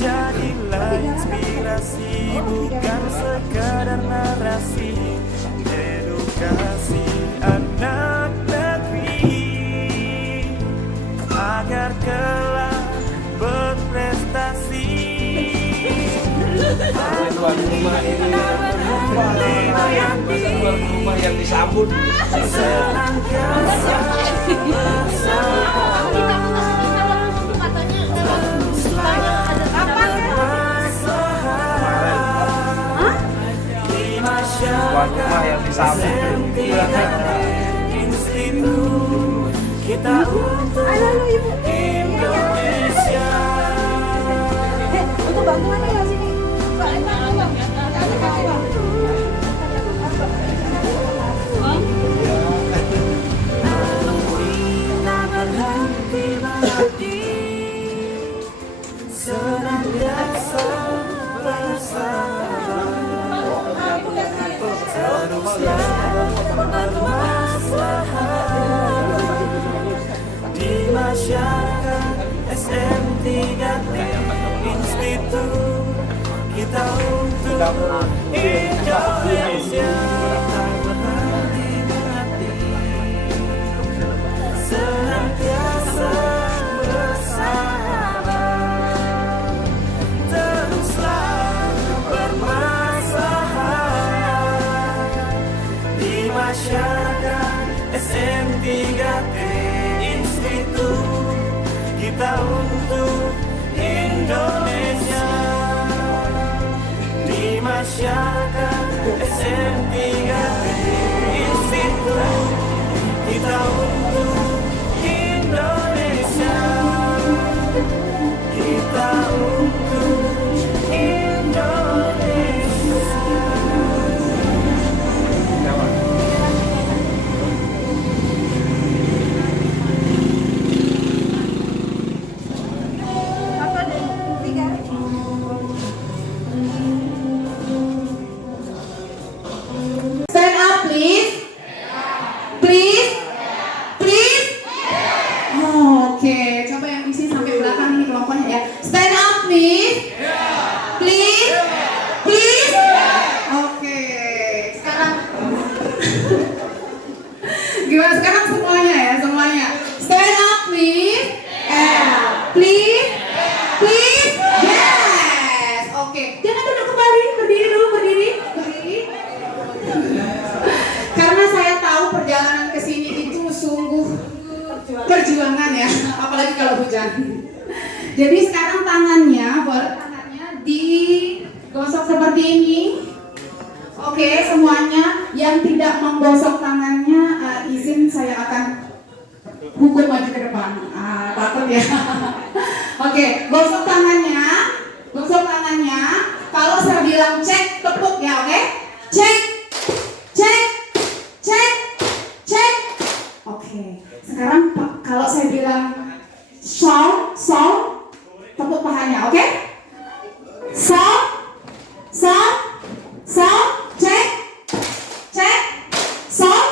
Jadilah inspirasi, bukan sekadar narasi. Edukasi anak negeri agar kelak berprestasi. Tuan rumah ini tuan rumah yang disambut senantiasa bersama. tuan rumah yang disambut institut kita untuk Indonesia. Untuk bantuan ya sini. Kita berhenti mengabdi, senantiasa bersama. Teruslah bermaslahat di masyarakat. SM3T Institut kita untuk Indonesia. Tak berhenti mengabdi, senantiasa bersahabat. Teruslah bermaslahat masyarakat SM3 Institut kita untuk Indonesia, kita untuk Indonesia. Stand up, please. Please. Please. Oke, coba yang isi sampai belakang ini kelompoknya ya. Stand up, please. Please. Please. Oke, sekarang gimana sekarang semuanya ya, semuanya. Stand up, please. Please. Please. Yes. Oke. Jangan duduk kembali, berdiri dulu, berdiri. Karena saya tahu perjalanan ke sini itu sungguh perjuangan ya, apalagi kalau hujan. Jadi sekarang tangannya, boleh tangannya digosok seperti ini. Oke, semuanya yang tidak menggosok tangannya, izin saya akan hukum maju ke depan. Takut ya. Oke, gosok tangannya, gosok tangannya. Kalau saya bilang cek, tepuk ya, oke? Cek, cek, cek, cek. Oke, sekarang kalau saya bilang song, tepuk pahanya, oke? Song, cek, cek, song,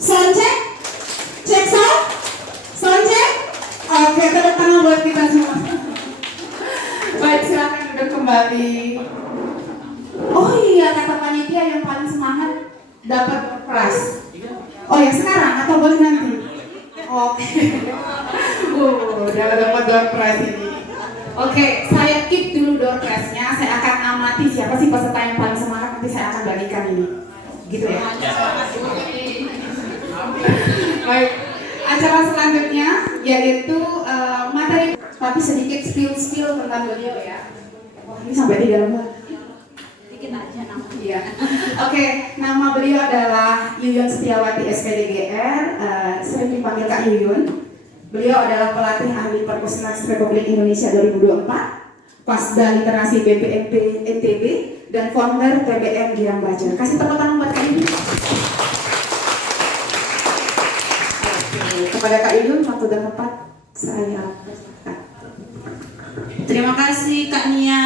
cek, cek, song, cek. Oke, tepuk tangan buat kita semua. Baik, silakan duduk kembali. Oh iya, kata panitia yang paling semangat dapat prize. Oh ya, sekarang atau boleh nanti? Oke. Dapat door prize ini. Oke, saya keep dulu door prize-nya. Saya akan amati siapa sih peserta yang paling semangat, nanti saya akan bagikan ini. Gitu ya. Baik. Acara selanjutnya yaitu materi, tapi sedikit spill tentang beliau ya. Wah, ini sampai di dalam banget. Dikit aja nama. Iya. Oke, nama beliau adalah Yuyun Setiawati SPDGR, sering dipanggil Kak Yuyun. Beliau adalah pelatih ahli Perpustakaan Republik Indonesia 2024, Pasda Literasi BPMP NTB, dan founder TBM Girang Baca. Kasih tepuk tangan buat Kak Yuyun. Kepada Kak Yuyun, waktu dan tempat saya persilakan. Terima kasih Kak Nia.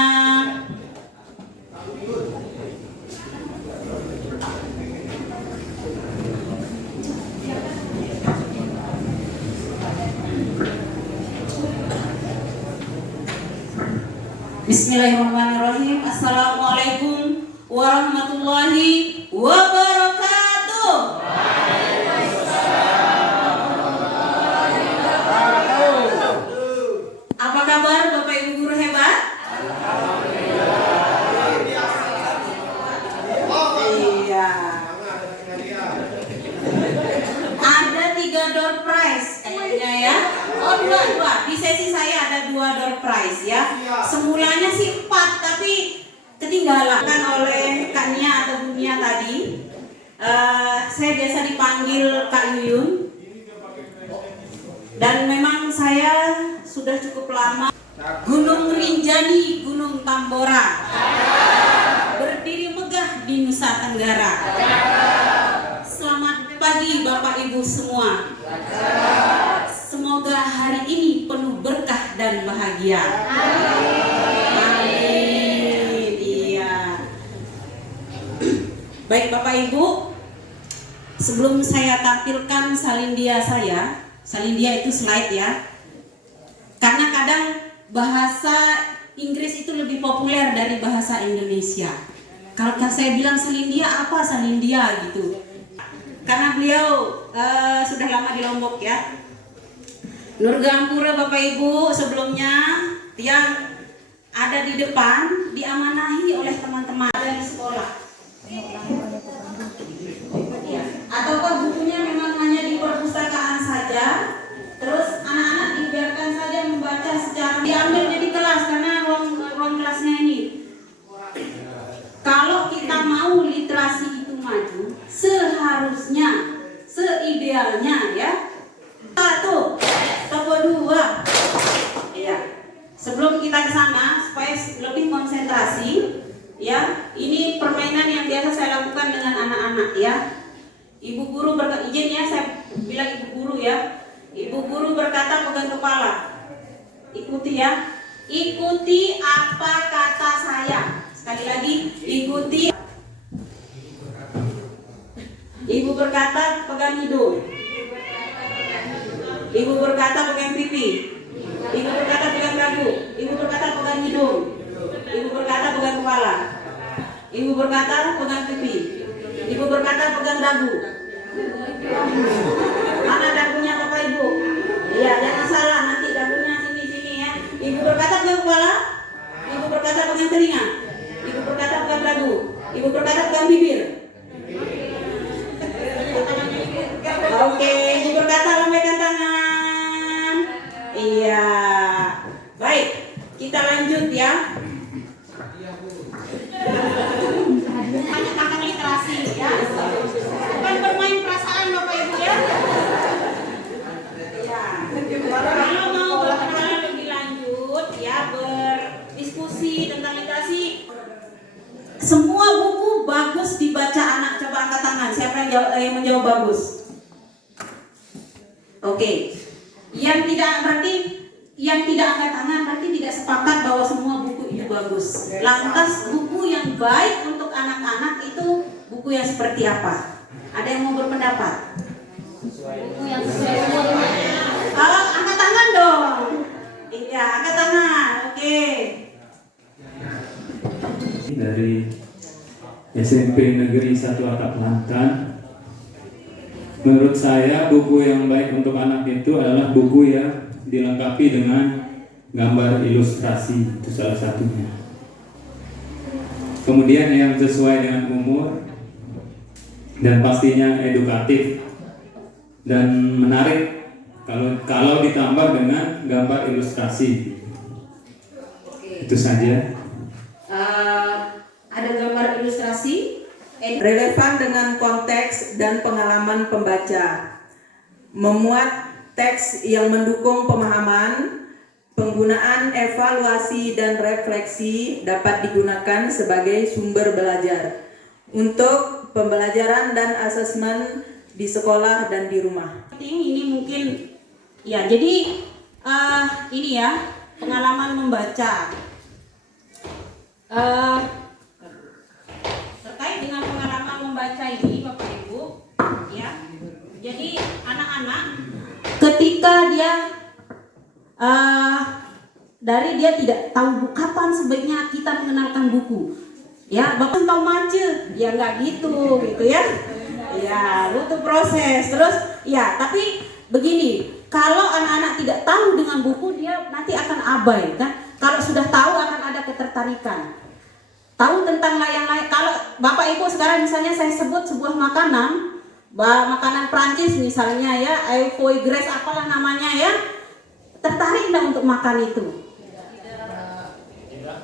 Bismillahirrahmanirrahim. Assalamualaikum warahmatullahi wabarakatuh. Apa kabar Bapak Ibu guru hebat? Iya. Ada 3 door prize kayaknya ya. Oh, dua. Di sesi saya ada 2 door prize ya. Semulanya sih 4 tapi ketinggalan oleh Kak Nia atau Bu Nia tadi. Saya biasa dipanggil Kak Yuyun. Dan memang saya sudah cukup lama. Gunung Rinjani, Gunung Tambora, berdiri megah di Nusa Tenggara. Selamat pagi Bapak Ibu semua. Semoga hari ini penuh berkah dan bahagia. Amin. Iya. Baik Bapak Ibu, sebelum saya tampilkan salindia saya, salindia itu slide ya. Karena kadang bahasa Inggris itu lebih populer dari bahasa Indonesia. Kalau saya bilang salindia, apa salindia gitu. Karena beliau sudah lama di Lombok ya. Nurgampura Bapak Ibu sebelumnya yang ada di depan diamanahi oleh teman-teman dari sekolah. Ya. Ataukah bukunya memang hanya di perpustakaan saja, terus anak-anak dibiarkan saja membaca secara diambil jadi kelas karena ruang kelasnya ini. Kalau kita mau literasi itu maju, seharusnya, seidealnya ya. Satu, atau dua. Ya. Sebelum kita ke sana, supaya lebih konsentrasi, ya. Ini permainan yang biasa saya lakukan dengan anak-anak ya. Ibu guru izin ya, saya bilang ibu guru ya. Ibu guru berkata pegang kepala. Ikuti ya. Ikuti apa kata saya. Sekali lagi, ikuti. Ibu berkata pegang hidung. Ibu berkata pegang pipi. Ibu berkata pegang dagu. Ibu berkata pegang hidung. Ibu berkata pegang kepala. Ibu berkata pegang pipi. Ibu berkata pegang dagu. Mana dagunya Bapak Ibu? Iya, jangan salah, nanti dagunya sini ya. Ibu berkata pegang kepala. Ibu berkata pegang telinga. Ibu berkata pegang dagu. Ibu berkata pegang bibir. Oke, ibu berkata lambaikan tangan. Iya. Baik, kita lanjut ya. Banyak tentang literasi ya. Bukan bermain perasaan Bapak Ibu ya. Ya. Kalau mau berkenalan lebih lanjut ya, berdiskusi tentang literasi. Semua buku bagus dibaca anak. Coba angkat tangan. Siapa yang menjawab bagus? Oke. Yang tidak angkat tangan berarti tidak sepakat bahwa semua buku itu bagus. Lantas buku yang baik untuk anak-anak itu buku yang seperti apa? Ada yang mau berpendapat? Buku yang sesuai umurnya. Angkat tangan dong. Iya, angkat tangan. Oke. Dari SMP Negeri 1 Atap Lantan. Menurut saya buku yang baik untuk anak itu adalah buku yang dilengkapi dengan gambar ilustrasi, itu salah satunya. Kemudian yang sesuai dengan umur dan pastinya edukatif dan menarik kalau ditambah dengan gambar ilustrasi. Itu saja. Ada gambar ilustrasi relevan dengan konteks dan pengalaman pembaca, memuat teks yang mendukung pemahaman, penggunaan evaluasi dan refleksi dapat digunakan sebagai sumber belajar untuk pembelajaran dan asesmen di sekolah dan di rumah. Ini mungkin ya, jadi ini ya, pengalaman membaca. Terkait dengan pengalaman membaca ini Bapak Ibu ya, jadi anak-anak ketika dia dari dia tidak tahu kapan sebaiknya kita mengenalkan buku ya, bahkan tahu mace ya, nggak gitu ya, ya butuh proses terus ya. Tapi begini, kalau anak-anak tidak tahu dengan buku, dia nanti akan abai kan. Kalau sudah tahu akan ada ketertarikan. Tahu tentang layang-layang. Kalau Bapak Ibu sekarang misalnya saya sebut sebuah makanan, makanan Prancis misalnya ya, foie gras apalah namanya ya, tertarik nggak untuk makan itu?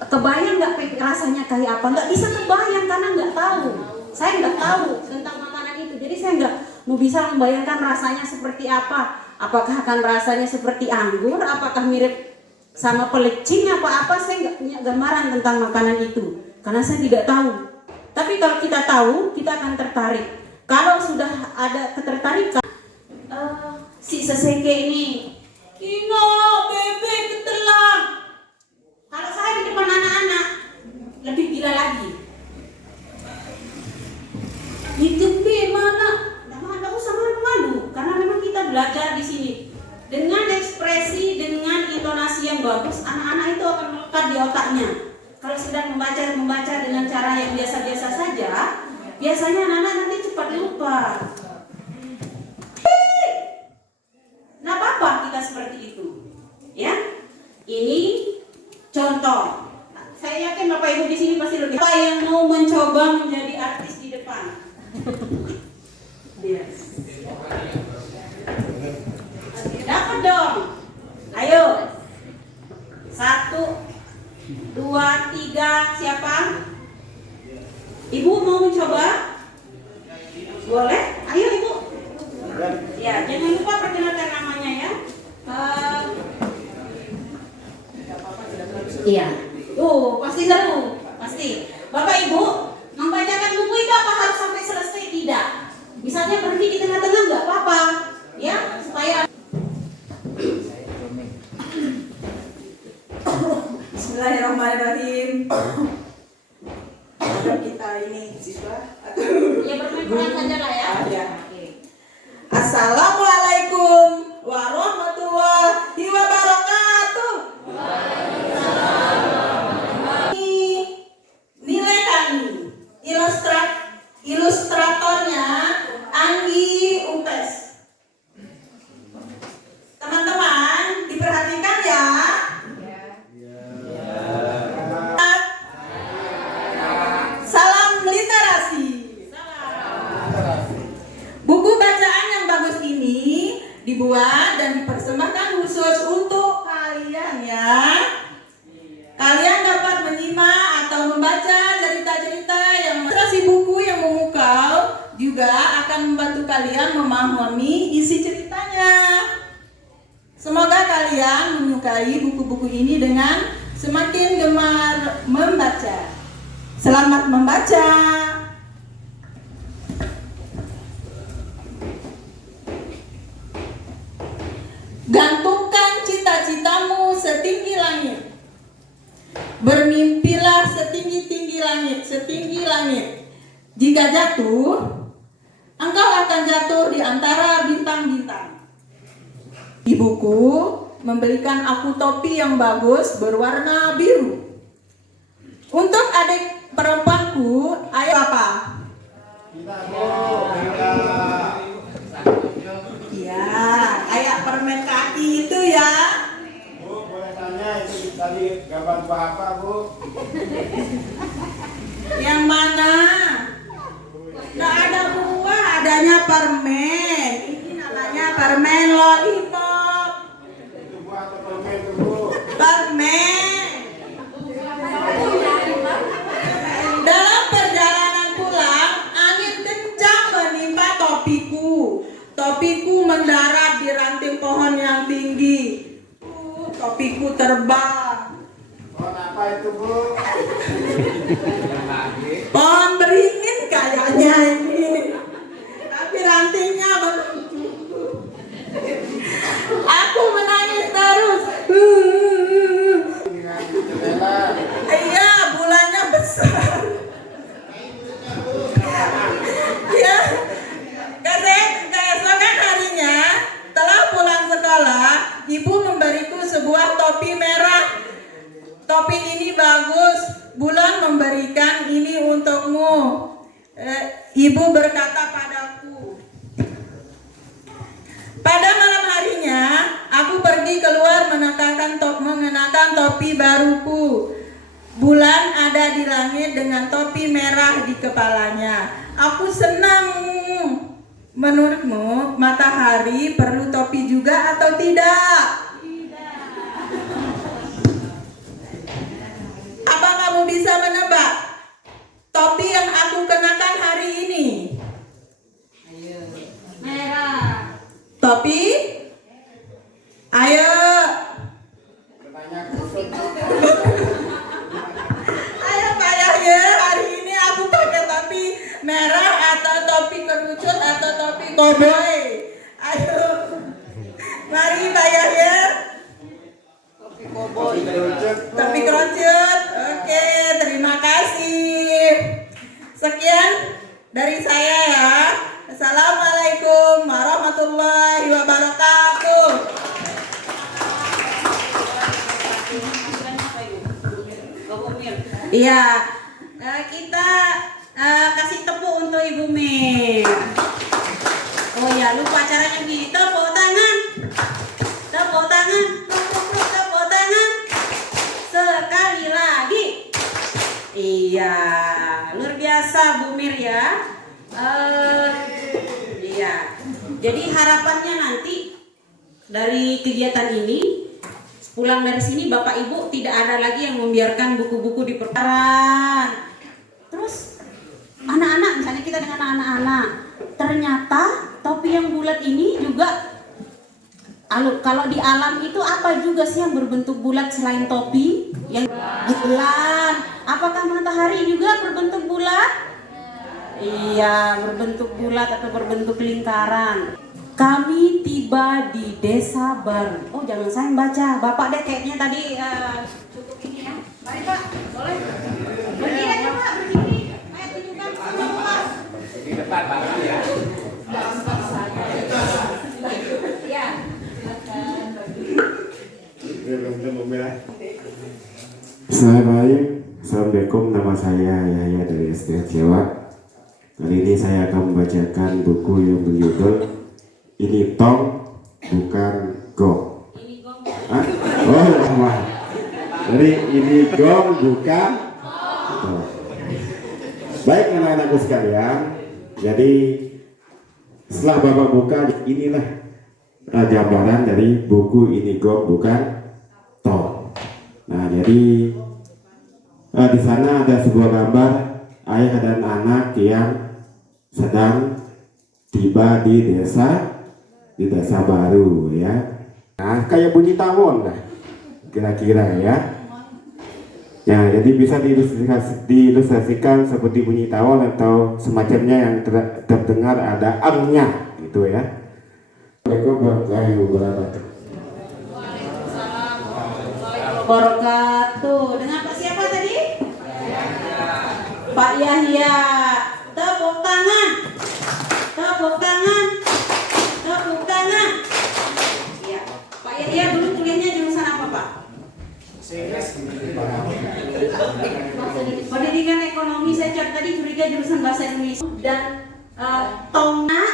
Kebayang nggak rasanya kayak apa? Nggak bisa kebayang karena nggak tahu. Saya nggak tahu tentang makanan itu, jadi saya nggak mau bisa membayangkan rasanya seperti apa. Apakah akan rasanya seperti anggur? Apakah mirip sama pelecing apa-apa? Saya nggak punya gambaran tentang makanan itu. Karena saya tidak tahu. Tapi kalau kita tahu, kita akan tertarik. Kalau sudah ada ketertarikan, si seseke ini, Ino, bebe, ketelang. Kalau saya di depan anak-anak, lebih gila lagi. Itu be mana? Nggak usah malu-malu, karena memang kita belajar di sini. Dengan ekspresi, dengan intonasi yang bagus, anak-anak itu akan melekat di otaknya. Kalau sedang membaca dengan cara yang biasa-biasa saja, biasanya anak-anak nanti cepat lupa. Nah, apa kita seperti itu? Ya, ini contoh. Saya yakin Bapak Ibu di sini pasti lebih. Apa yang mau mencoba menjadi artis di depan? Yes. Dapat dong. Ayo. 1, 2, 3, siapa? Ibu Ibu mau mencoba? Boleh? Ayo Ibu. Ya, jangan lupa perkenalkan namanya ya. Iya. Pasti seru, pasti. Bapak Ibu, membacakan buku itu apa harus sampai selesai? Tidak. Misalnya berhenti di tengah-tengah nggak apa-apa, ya, supaya. Bismillahirrahmanirrahim. Kita ini siswa atau Ya bermain-main saja lah ya. ya. Assalamualaikum warahmatullahi wabarakatuh. Nilai kami ilustratornya Anggi Upes. Teman-teman diperhatikan ya. Salam literasi. Buku bacaan yang bagus ini dibuat dan dipersembahkan khusus untuk kalian ya. Kalian dapat menyimak atau membaca cerita-cerita yang ilustrasi buku yang memukau juga akan membantu kalian memahami isi ceritanya. Semoga kalian menyukai buku-buku ini dengan semakin gemar membaca. Selamat membaca. Gantungkan cita-citamu setinggi langit. Bermimpilah setinggi-tinggi langit, setinggi langit. Jika jatuh, engkau akan jatuh di antara bintang-bintang. Ibuku membelikan aku topi yang bagus berwarna biru. Untuk adik perempuanku, ayo apa? Ya, kayak permen kaki itu ya. Bu, boleh tanya itu tadi gambar buah apa, Bu? Yang mana? Nggak ada buah, adanya permen. Ini namanya permen lollipop. Itu buah atau permen itu, Bu? Permen. Dalam perjalanan pulang, angin kencang menimpa topiku. Topiku mendarat di ranting pohon yang tinggi. Topiku terbang. Pohon apa itu, Bu? Pohon beringin kayaknya ini. Tapi rantingnya aku menangis terus. Iya, bulannya besar. Ya, keesokan harinya setelah pulang sekolah, ibu memberiku sebuah topi merah. Topi ini bagus. Bulan memberikan ini untukmu. Ibu berkata padaku. Pada malam harinya, aku pergi keluar mengenakan topi baruku. Bulan ada di langit dengan topi merah di kepalanya. Aku senang. Menurutmu, matahari perlu topi juga atau tidak? Apa kamu bisa menebak topi yang aku kenakan hari ini? Merah. Topi? Ayo. Ayo Pak Yahya, hari ini aku pakai topi merah atau topi kerucut atau topi koboi? Ayo. Mari Pak Yahya. Topi kerucut. Oke, terima kasih. Sekian dari saya ya. Assalamualaikum warahmatullahi wabarakatuh. Iya, kita kasih tepuk untuk Ibu Mir. Oh ya, lupa caranya nih. Tepuk tangan. Tepuk tangan. Tepuk tangan. Sekali lagi. Iya, luar biasa Bu Mir ya. Iya. Jadi harapannya nanti dari kegiatan ini, pulang dari sini Bapak Ibu tidak ada lagi yang membiarkan buku-buku di perkaran. Terus kita dengan anak-anak. Ternyata topi yang bulat ini juga, kalau di alam itu apa juga sih yang berbentuk bulat selain topi? Yang bulan. Apakah matahari juga berbentuk bulat? Iya, berbentuk bulat atau berbentuk lingkaran. Kami tiba di desa baru. Oh, jangan saya yang baca. Bapak deh kayaknya tadi cukup ini ya. Mari Pak, boleh. Berdiri aja Pak, berdiri. Ayo tunjukkan sama Bapak. Di depan Pak ya. Ya. Bismillahirrahmanirrahim. Assalamualaikum, nama saya Yahya dari SD Jawa. Kali ini saya akan membacakan buku yang berjudul Ini Tong Bukan Gong. Hah? Oh, wah. Jadi ini gong bukan tong. Baik anak-anakku sekalian. Jadi setelah Bapak buka, inilah gambaran dari buku Ini Gong Bukan Tong. Nah, jadi di sana ada sebuah gambar ayah dan anak yang sedang tiba di desa baru ya. Nah, kayak bunyi tawon lah kira-kira ya. Ya, jadi bisa diilustrasikan seperti bunyi tawon atau semacamnya yang terdengar ada angnya gitu ya. Assalamualaikum warahmatullahi wabarakatuh. Wabarakatuh. Dengan Pak siapa tadi? Pak Yahya. Tepuk tangan. Tepuk tangan. Tepuk tangan. Ya. Pak Yahya dulu kuliahnya jurusan apa Pak? Pendidikan ekonomi. Saya tadi curiga jurusan bahasa Indonesia. Dan Tonga,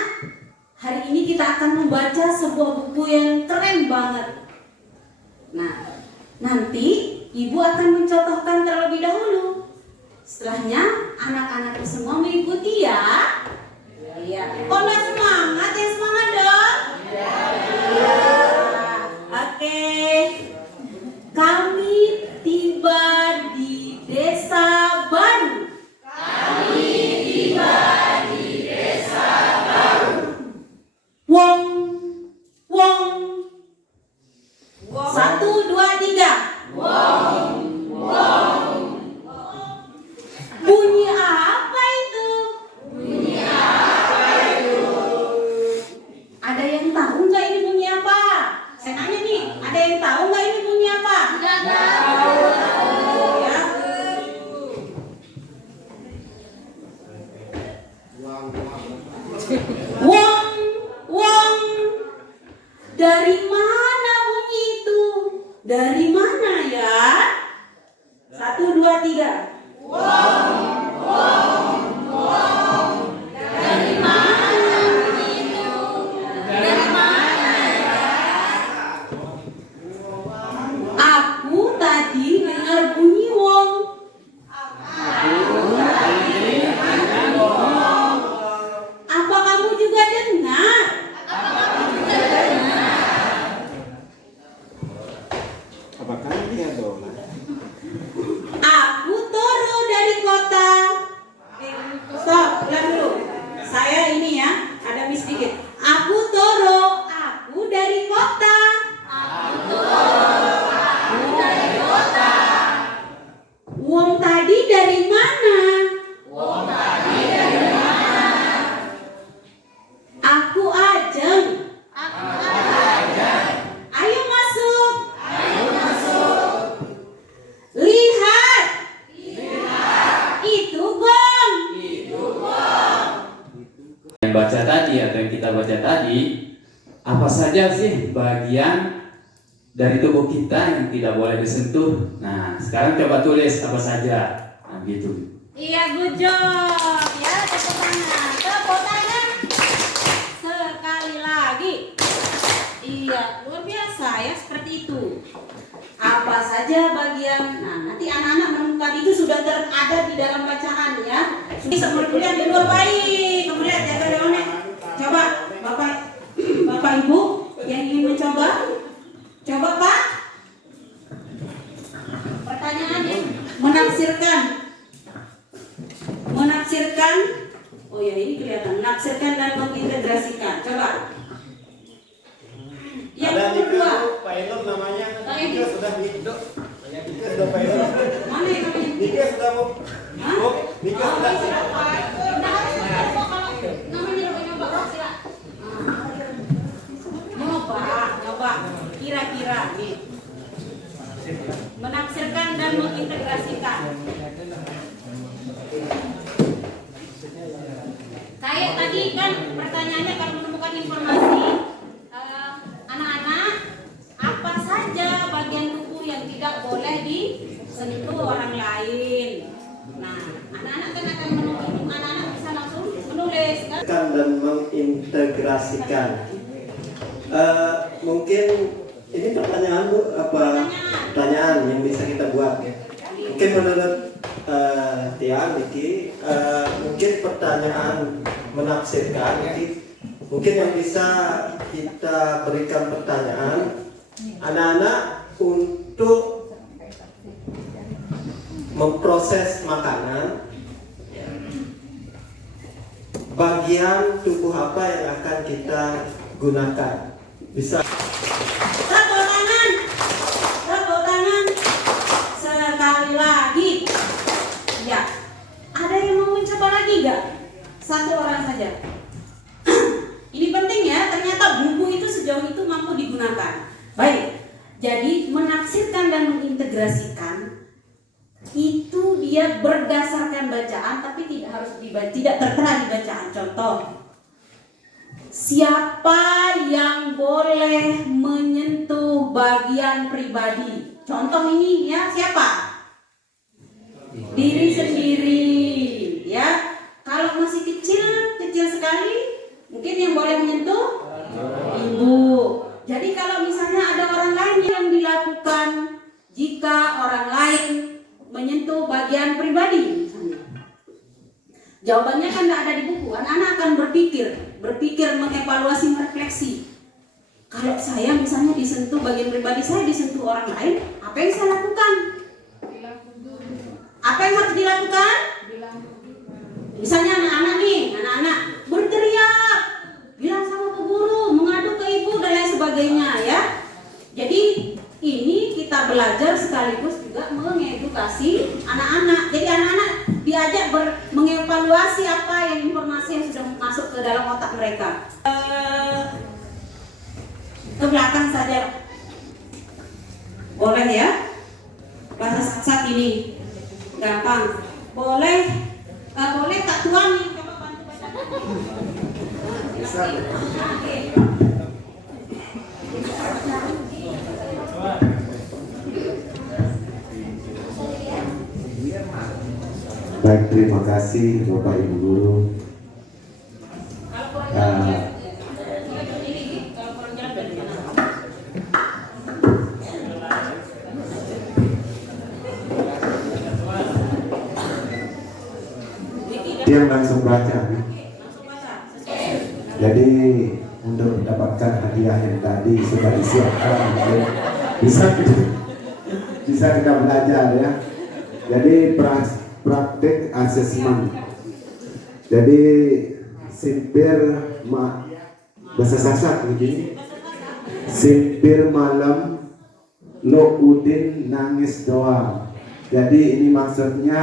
hari ini kita akan membaca sebuah buku yang keren banget. Nah, nanti Ibu akan mencontohkan terlebih dahulu. Setelahnya anak-anak semua mengikuti ya. Iya. Kok nggak semangat? Ya semangat dong. Iya. Oke. Kami tiba di desa baru. Kami tiba di desa baru. Wong, wong. 1, 2, 3. Wong, wong. Bunyi apa itu? Bunyi apa itu? Ada yang tahu nggak ini bunyi apa? Saya nanya nih, ada yang tahu nggak ini bunyi apa? Nggak tahu. Ya. Wong, wong. Dari mana bunyi itu? Dari mana ya? 1, 2, 3. Wong, wong, wong. Dari mana bunyi itu? Dari mana ya? Aku tadi dengar bunyi wong. Apa kamu juga dengar? Apakah ini adalah Aku Toro dari kota. Stop, ulang dulu. Saya ini ya, ada miss dikit. Aku Toro, aku dari kota. Aku Toro, aku dari kota. Wong tadi dari mana? Wong tadi dari mana? Aku Ajeng. Aku Ajeng. Ayo masuk. Ayo masuk. Lihat. Lihat. Itu gong. Itu gong. Yang baca tadi atau yang kita baca tadi, apa saja sih bagian dari tubuh kita yang tidak boleh disentuh? Nah, sekarang coba tulis apa saja. Nah, gitu. Iya, good job. Ya, tepuk tangan. Tepuk tangan. Sekali lagi. Iya, luar biasa ya, seperti itu. Apa saja bagian. Nah, nanti anak-anak menemukan itu sudah ada di dalam bacaan ya. Ini kemudian di luar baik. Kemudian jaga daunnya. Coba Bapak Ibu yang ingin mencoba. Coba Pak. Pertanyaannya menafsirkan. Oh ya, ya, ini kelihatan. Menafsirkan dan mengintegrasikan. Coba. Yang Ada Nike kedua. tuh, pilot namanya. Nah, Nike ini. sudah Nike sudah pilot. Mana yang namanya? Nike sudah mau. Hah? Oh, Nike sudah. Nyoba. Kira-kira nih. Menafsirkan dan mengintegrasikan. Kayak tadi kan pertanyaannya kalau menemukan informasi anak-anak apa saja bagian tubuh yang tidak boleh disentuh orang lain. Nah, anak-anak kan akan menulis, anak-anak bisa langsung menulis kan? Dan mengintegrasikan. Mungkin ini pertanyaan Bu, apa pertanyaan yang bisa kita buat? Mungkin menurut Tia, Niki, mungkin pertanyaan menafsirkan. Mungkin yang bisa kita berikan pertanyaan anak-anak untuk memproses makanan. Bagian tubuh apa yang akan kita gunakan? Bisa. Tepuk tangan sekali lagi. Ya, ada yang mau mencoba lagi nggak? Satu orang saja. Ini penting ya, ternyata buku itu sejauh itu mampu digunakan. Baik, jadi menafsirkan dan mengintegrasikan itu dia berdasarkan bacaan, tapi tidak harus tidak tertera di bacaan. Contoh, siapa yang boleh menyentuh bagian pribadi? Contoh ini ya, siapa? Diri sendiri, ya. Kalau masih kecil sekali, mungkin yang boleh menyentuh ibu. Jadi kalau misalnya ada orang lain yang dilakukan jika orang lain menyentuh bagian pribadi, misalnya. Jawabannya kan tidak ada di buku. Anak-anak akan berpikir, mengevaluasi, merefleksi. Kalau saya misalnya disentuh bagian pribadi saya, disentuh orang lain, apa yang saya lakukan? Apa yang harus dilakukan? Misalnya anak-anak berteriak, bilang sama bu guru, mengadu ke ibu dan lain sebagainya ya. Jadi ini kita belajar sekaligus juga mengedukasi anak-anak. Jadi anak-anak diajak mengevaluasi apa yang informasi yang sudah masuk ke dalam otak mereka. Ke belakang saja, boleh ya? Bahasa saat ini gampang. Boleh tak tuan nih, coba bantu baca. Oke. Baik, terima kasih Bapak Ibu Guru. Dia langsung baca. Jadi untuk mendapatkan hadiah yang tadi sudah disiapkan, bisa kita belajar ya. Jadi praktik asesmen. Jadi simpir bahasa Sasak begini. Simpir malam lo Udin nangis doang. Jadi ini maksudnya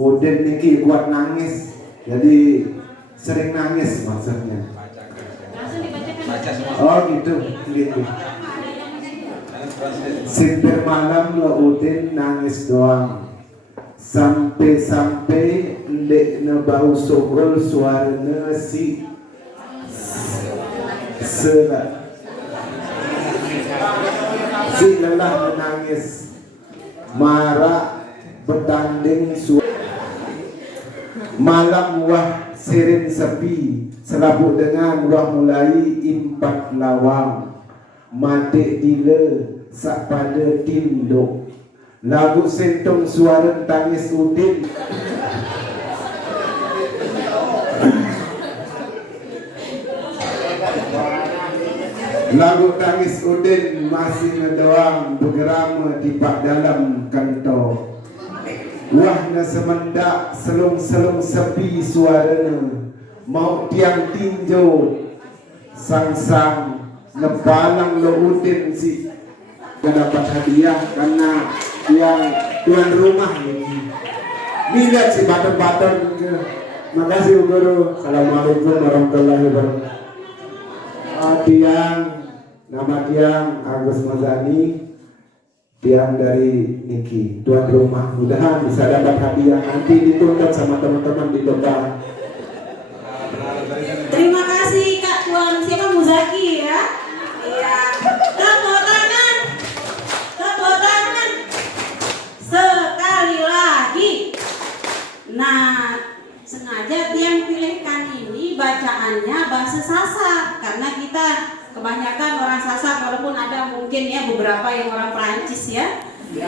Udin niki buat nangis. Jadi sering nangis maksudnya. Oh gitu. Simpir malam lo Udin nangis doang. Sampai lek na bau sogol suaranya si lelah menangis, marah bertanding malam wah sirin sepi, serabut dengan wah mulai impat lawang, mati dile sak pada tinduk. Lagu sentong suara tangis Udin. Lagu tangis Udin masih ngedoang bergerama di bak dalam kantor. Wahna semendak selung-selung sepi suarana, mau tiang tinjau sang-sang ngebalang lo udin si dapat hadiah karena yang tuan rumah ini. Lihat si badan-badan. Makasih guru. Assalamualaikum warahmatullahi wabarakatuh. Tiang, nama tiang Agus Mazani, tiang dari Niki, tuan rumah. Mudahan bisa dapat hadiah nanti dituntut sama teman-teman di depan. Terima kasih Kak Tuan. Siapa Muzaki ya? Iya. Tepuk tangan. Tepuk tangan. Sekali lagi. Nah, sengaja tiang pilihkan ini bacaannya bahasa Sasak karena kita kebanyakan orang Sasak walaupun ada mungkin ya beberapa yang orang Perancis ya.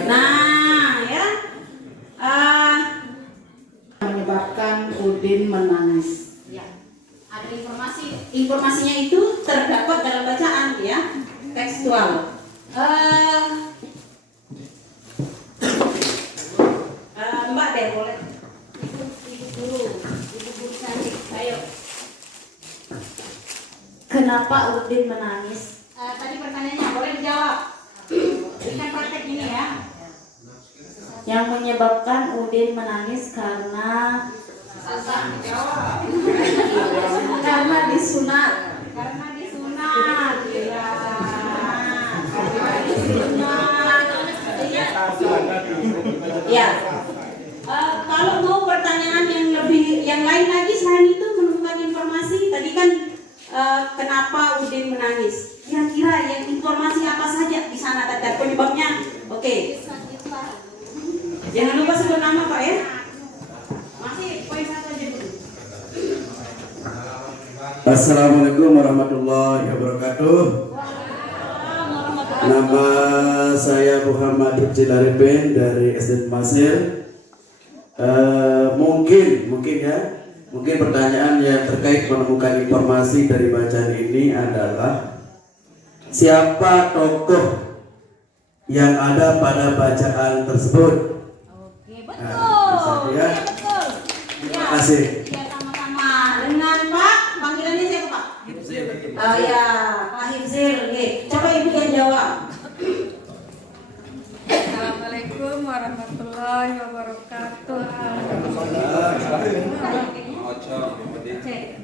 Nah, ya. Menyebabkan Udin menangis. Ya. Ada informasinya itu terdapat dalam bacaan ya, tekstual. Mbak deh boleh. Ibu guru cantik, ayo. Kenapa Udin menangis? Tadi pertanyaannya boleh dijawab. Berikan praktek ini ya. Yang menyebabkan Udin menangis karena Jawab. karena disunat. Karena disunat. Ya. Karena disunat. Ya. Kalau mau pertanyaan yang lain lagi selain itu menemukan informasi tadi kan kenapa Udin menangis? Kira-kira yang informasi apa saja di sana tadi penyebabnya? Oke. Jangan lupa sebut nama Pak ya. Masih poin 1 aja dulu. Assalamualaikum warahmatullahi wabarakatuh. Nama saya Muhammad Ibn Arifin dari SD Masir. Mungkin pertanyaan yang terkait menemukan informasi dari bacaan ini adalah siapa tokoh yang ada pada bacaan tersebut? Betul. Ya. Betul. Terima kasih. Ya sama-sama. Dengan Pak, panggilannya siapa Pak? Hibzil. Oh ya, Pak Hibzil. Coba Ibu yang jawab. Assalamualaikum warahmatullahi wabarakatuh.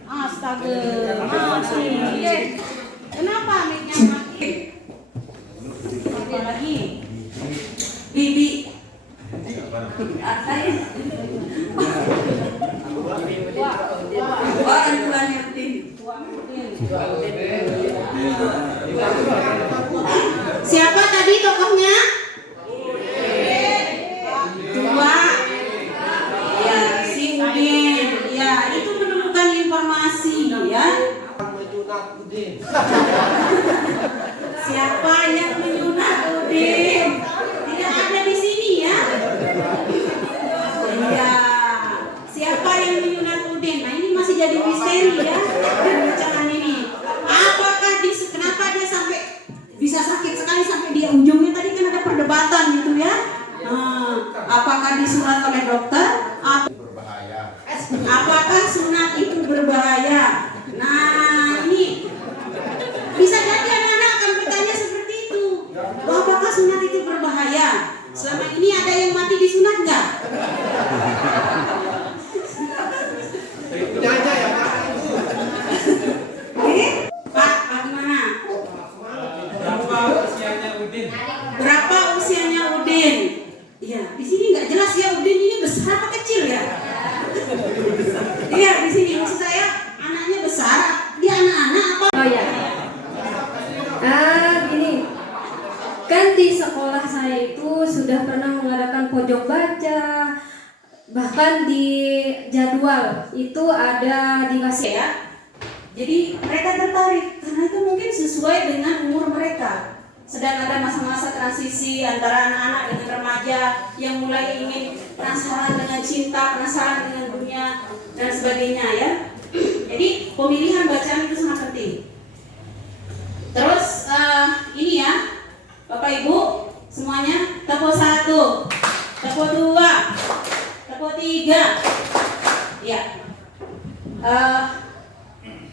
Astaga. Kenapa mic-nya mati? Apa lagi? Bibi. Siapa tadi tokohnya? Dua. Ya, si Udin. Ya, itu menemukan informasi ya. Siapa yang menyunat Udin? Tidak ada di sini ya. Ya. Siapa yang menyunat Udin? Nah, ini masih jadi misteri ya dari bacaan ini. Apakah kenapa dia sampai bisa sakit sekali sampai dia ujungnya tadi kan ada perdebatan gitu ya. Apakah disunat oleh dokter? Apakah sunat itu berbahaya? Nah, ini bisa jadi anak-anak akan bertanya seperti itu. Apakah sunat itu berbahaya? Selama ini ada yang mati disunat nggak? Pak, bagaimana? Berapa usianya Udin? Iya, di sini nggak jelas ya Udin ini besar apa kecil ya? Iya, di sini maksud saya anaknya besar, dia anak-anak apa? Oh ya. Gini. Kan di sekolah saya itu sudah pernah mengadakan pojok baca. Bahkan di jadwal itu ada dikasih Ya. Jadi mereka tertarik karena itu mungkin sesuai dengan umur mereka. Sedang ada masa-masa transisi antara anak-anak dengan remaja yang mulai ingin penasaran dengan cinta, penasaran dengan dunia dan sebagainya ya. Jadi pemilihan bacaan itu sangat penting. Terus ini ya, Bapak Ibu semuanya tepuk 1, tepuk 2,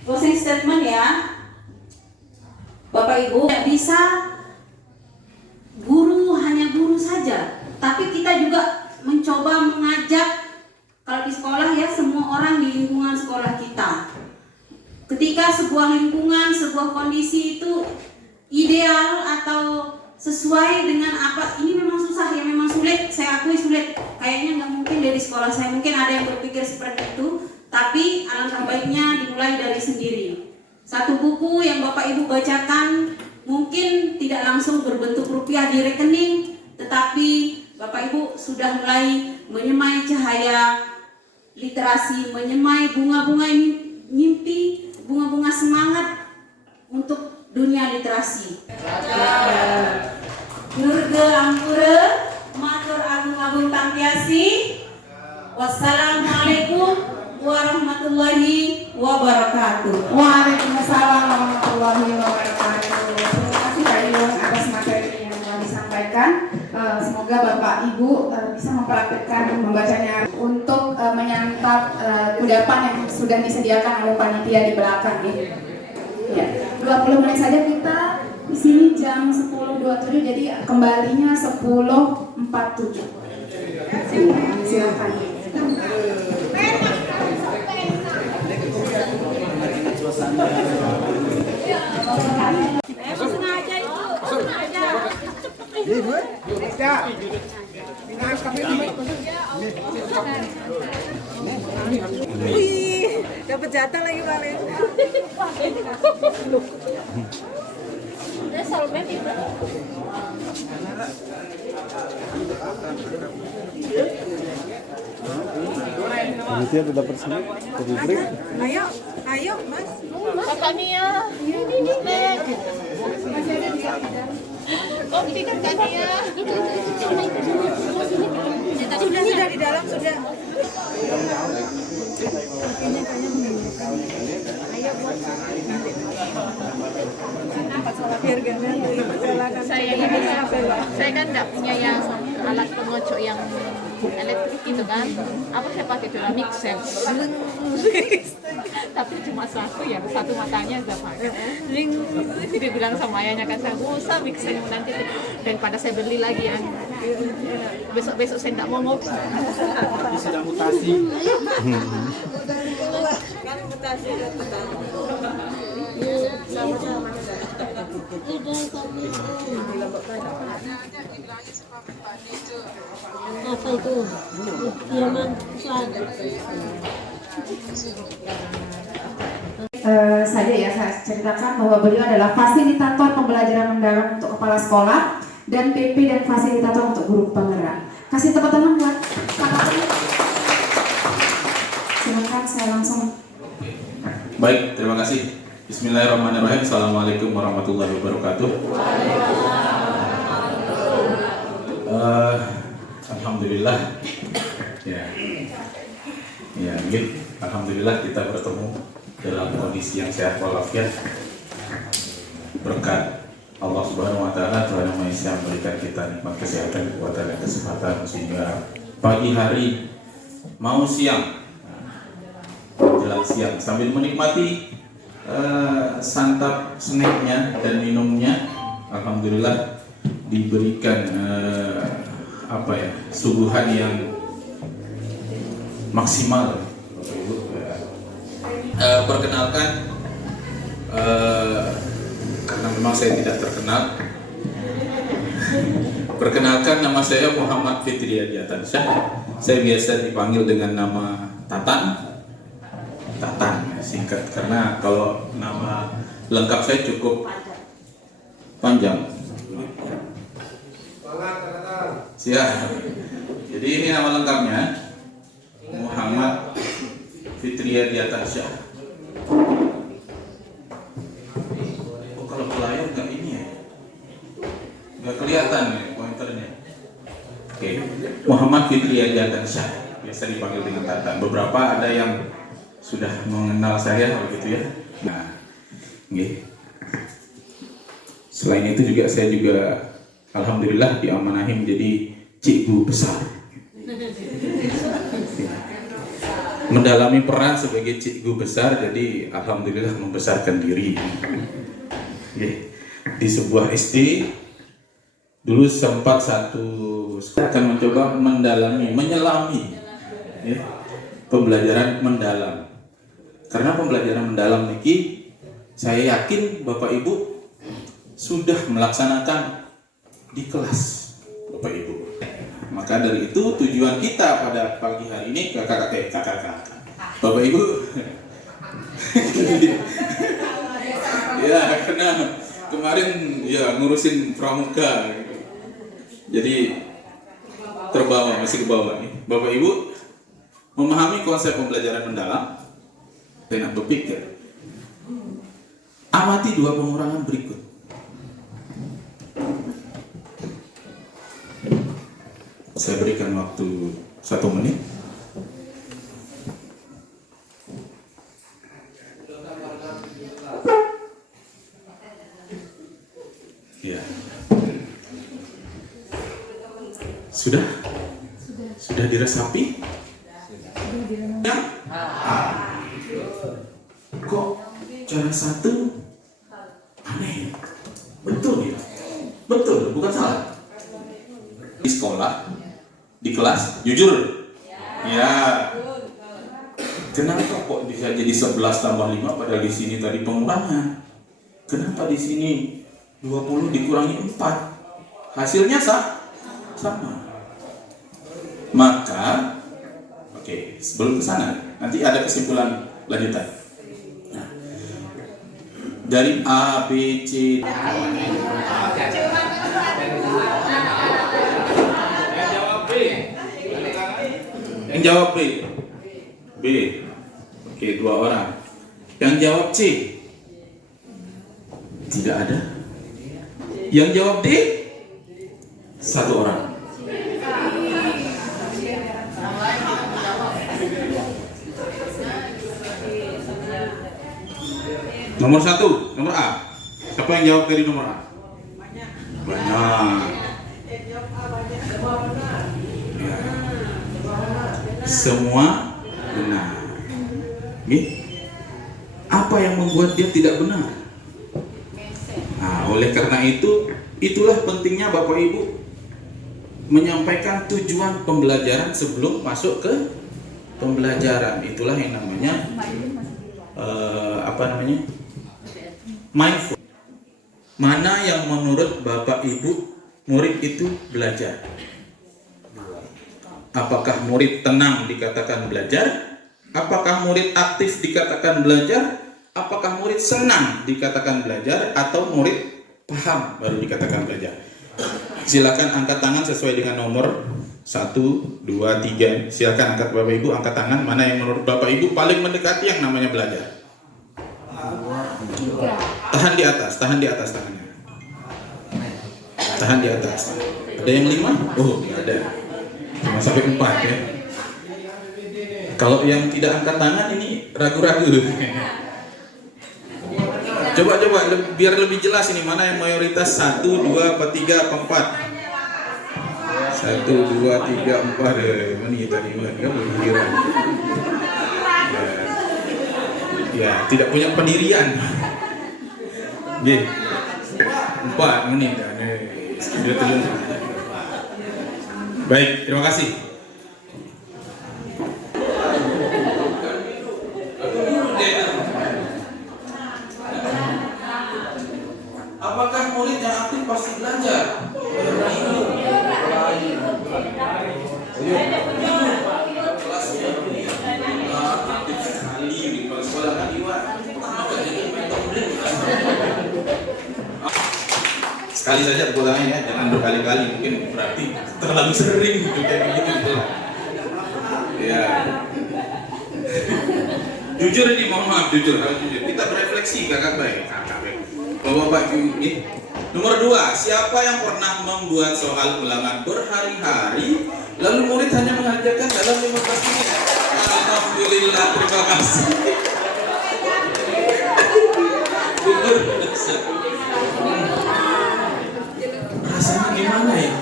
Closing statement ya, Bapak Ibu. Tidak bisa guru hanya guru saja, tapi kita juga mencoba mengajak, kalau di sekolah ya, semua orang di lingkungan sekolah kita. Ketika sebuah lingkungan, sebuah kondisi itu ideal atau sesuai dengan apa, ini memang susah ya, memang sulit, saya akui sulit. Kayaknya nggak mungkin dari sekolah saya, mungkin ada yang berpikir seperti itu, tapi alangkah baiknya dimulai dari sendiri. Satu buku yang Bapak Ibu bacakan mungkin tidak langsung berbentuk rupiah di rekening, tetapi Bapak Ibu sudah mulai menyemai cahaya literasi, menyemai bunga-bunga mimpi, bunga-bunga semangat untuk dunia literasi. Nurge ampure, matur agung-agung tampiasi. Wassalamualaikum warahmatullahi wabarakatuh. Waalaikumsalam warahmatullahi wabarakatuh. Terima kasih Pak Iwan atas materi yang telah disampaikan. Semoga Bapak Ibu bisa mempraktikkan membacanya untuk menyantap kudapan yang sudah disediakan oleh panitia di belakang ini. Ya, 20 menit saja kita di sini jam 10.27, jadi kembalinya 10.47. Silakan. Wih, dapat jatah lagi paling. Panitia udah dapat sini, break. Ayo, Mas. Kakak Nia. Ini. Oh, ini kan Kak Nia. Sudah di dalam sudah. Saya kan nggak punya yang alat pengocok yang elektrik gitu kan. Apa saya pakai itu mixer. Tapi cuma satu matanya udah pakai. Dia bilang sama ayahnya kan, saya usah mixer nanti daripada saya beli lagi ya. Besok saya nggak mau ngopi. Sudah mutasi. Kan mutasi Apa itu? Firman Saja ya, saya ceritakan bahwa beliau adalah fasilitator pembelajaran mendalam untuk kepala sekolah dan PP dan fasilitator untuk guru penggerak. Kasih tepuk tangan buat kakak. Silakan, saya langsung. Baik, terima kasih. Bismillahirrahmanirrahim. Assalamualaikum warahmatullahi wabarakatuh. Alhamdulillah. Ya, gitu. Alhamdulillah kita bertemu dalam kondisi yang sehat walafiat. Berkat Allah Subhanahu wa taala, Tuhan Yang Maha Esa memberikan kita nikmat kesehatan, kekuatan dan kesempatan sehingga pagi hari mau siang jelang siang sambil menikmati santap snacknya dan minumnya, alhamdulillah diberikan suguhan yang maksimal. Perkenalkan, karena memang saya tidak terkenal. Perkenalkan, nama saya Muhammad Fitri Adiatansyah. Saya biasa dipanggil dengan nama Tatan singkat, karena kalau nama lengkap saya cukup panjang. Siap. Jadi ini nama lengkapnya Muhammad Fitri Adiatansyah. Oh, kalau pelayar nggak ini ya, nggak kelihatan nih pointernya. Oke, Muhammad Fitri Adiatansyah, biasa dipanggil dengan Tatan. Beberapa ada yang sudah mengenal saya begitu ya. Nah, okay. Selain itu juga saya alhamdulillah diamanahi menjadi cikgu besar. mendalami peran sebagai cikgu besar, jadi alhamdulillah membesarkan diri. Di sebuah SD dulu sempat saya akan mencoba menyelami pembelajaran mendalam. Karena pembelajaran mendalam niki saya yakin Bapak Ibu sudah melaksanakan di kelas Bapak Ibu. Maka dari itu tujuan kita pada pagi hari ini kakak Bapak Ibu ya, karena kemarin ya ngurusin pramuka jadi terbawa, masih ke bawah nih. Bapak Ibu memahami konsep pembelajaran mendalam dengan berpikir, amati dua pengurangan berikut. Saya berikan waktu 1 menit. Ya. Sudah? Sudah diresapi? Ya? Kok cara satu aneh? Betul ya? Betul, bukan salah. Di sekolah, di kelas, jujur? Ya. Kenapa kok bisa jadi 11 tambah 5 padahal di sini tadi pengurangan? Kenapa di sini 20 dikurangi 4? Hasilnya sama. Maka, oke, sebelum ke sana, nanti ada kesimpulan lanjutan. Nah, dari A, B, C. Yang jawab B. B. Oke, 2 orang. Yang jawab C. Tidak ada. Yang jawab D. 1 orang. Nomor 1, nomor A. Siapa yang jawab dari nomor A? Banyak. Ya. Semua benar. Apa yang membuat dia tidak benar? Nah, oleh karena itu, itulah pentingnya Bapak Ibu menyampaikan tujuan pembelajaran sebelum masuk ke pembelajaran. Itulah yang namanya mindful. Mana yang menurut Bapak Ibu murid itu belajar? Apakah murid tenang dikatakan belajar? Apakah murid aktif dikatakan belajar? Apakah murid senang dikatakan belajar? Atau murid paham baru dikatakan belajar? Silakan angkat tangan sesuai dengan nomor 1, 2, 3. Silakan angkat Bapak Ibu, angkat tangan. Mana yang menurut Bapak Ibu paling mendekati yang namanya belajar? Tahan di atas tangannya. Tahan di atas. Ada yang 5? Oh, tidak ada. Cuma sampai 4 ya. Kalau yang tidak angkat tangan ini ragu-ragu. Coba biar lebih jelas ini mana yang mayoritas 1, 2, 3, 4. 1, 2, 3, 4. Ini tadi kan berpikiran. Ya, tidak punya pendirian. B. 4 menit. Baik, terima kasih. Apakah murid yang aktif pasti belajar? Kelasnya aktif sekali di sekolah kaliwan. Sekali saja tepuk tangan ya, jangan berkali-kali, mungkin berarti terlalu sering kayak gitu. Ya. Jujur ini, mohon maaf, jujur. Kita berefleksi kakak baik. Bapak ini nomor 2, siapa yang pernah membuat soal ulangan berhari-hari lalu murid hanya mengerjakan dalam 15 menit? Alhamdulillah, terima kasih. Rasanya gimana ya?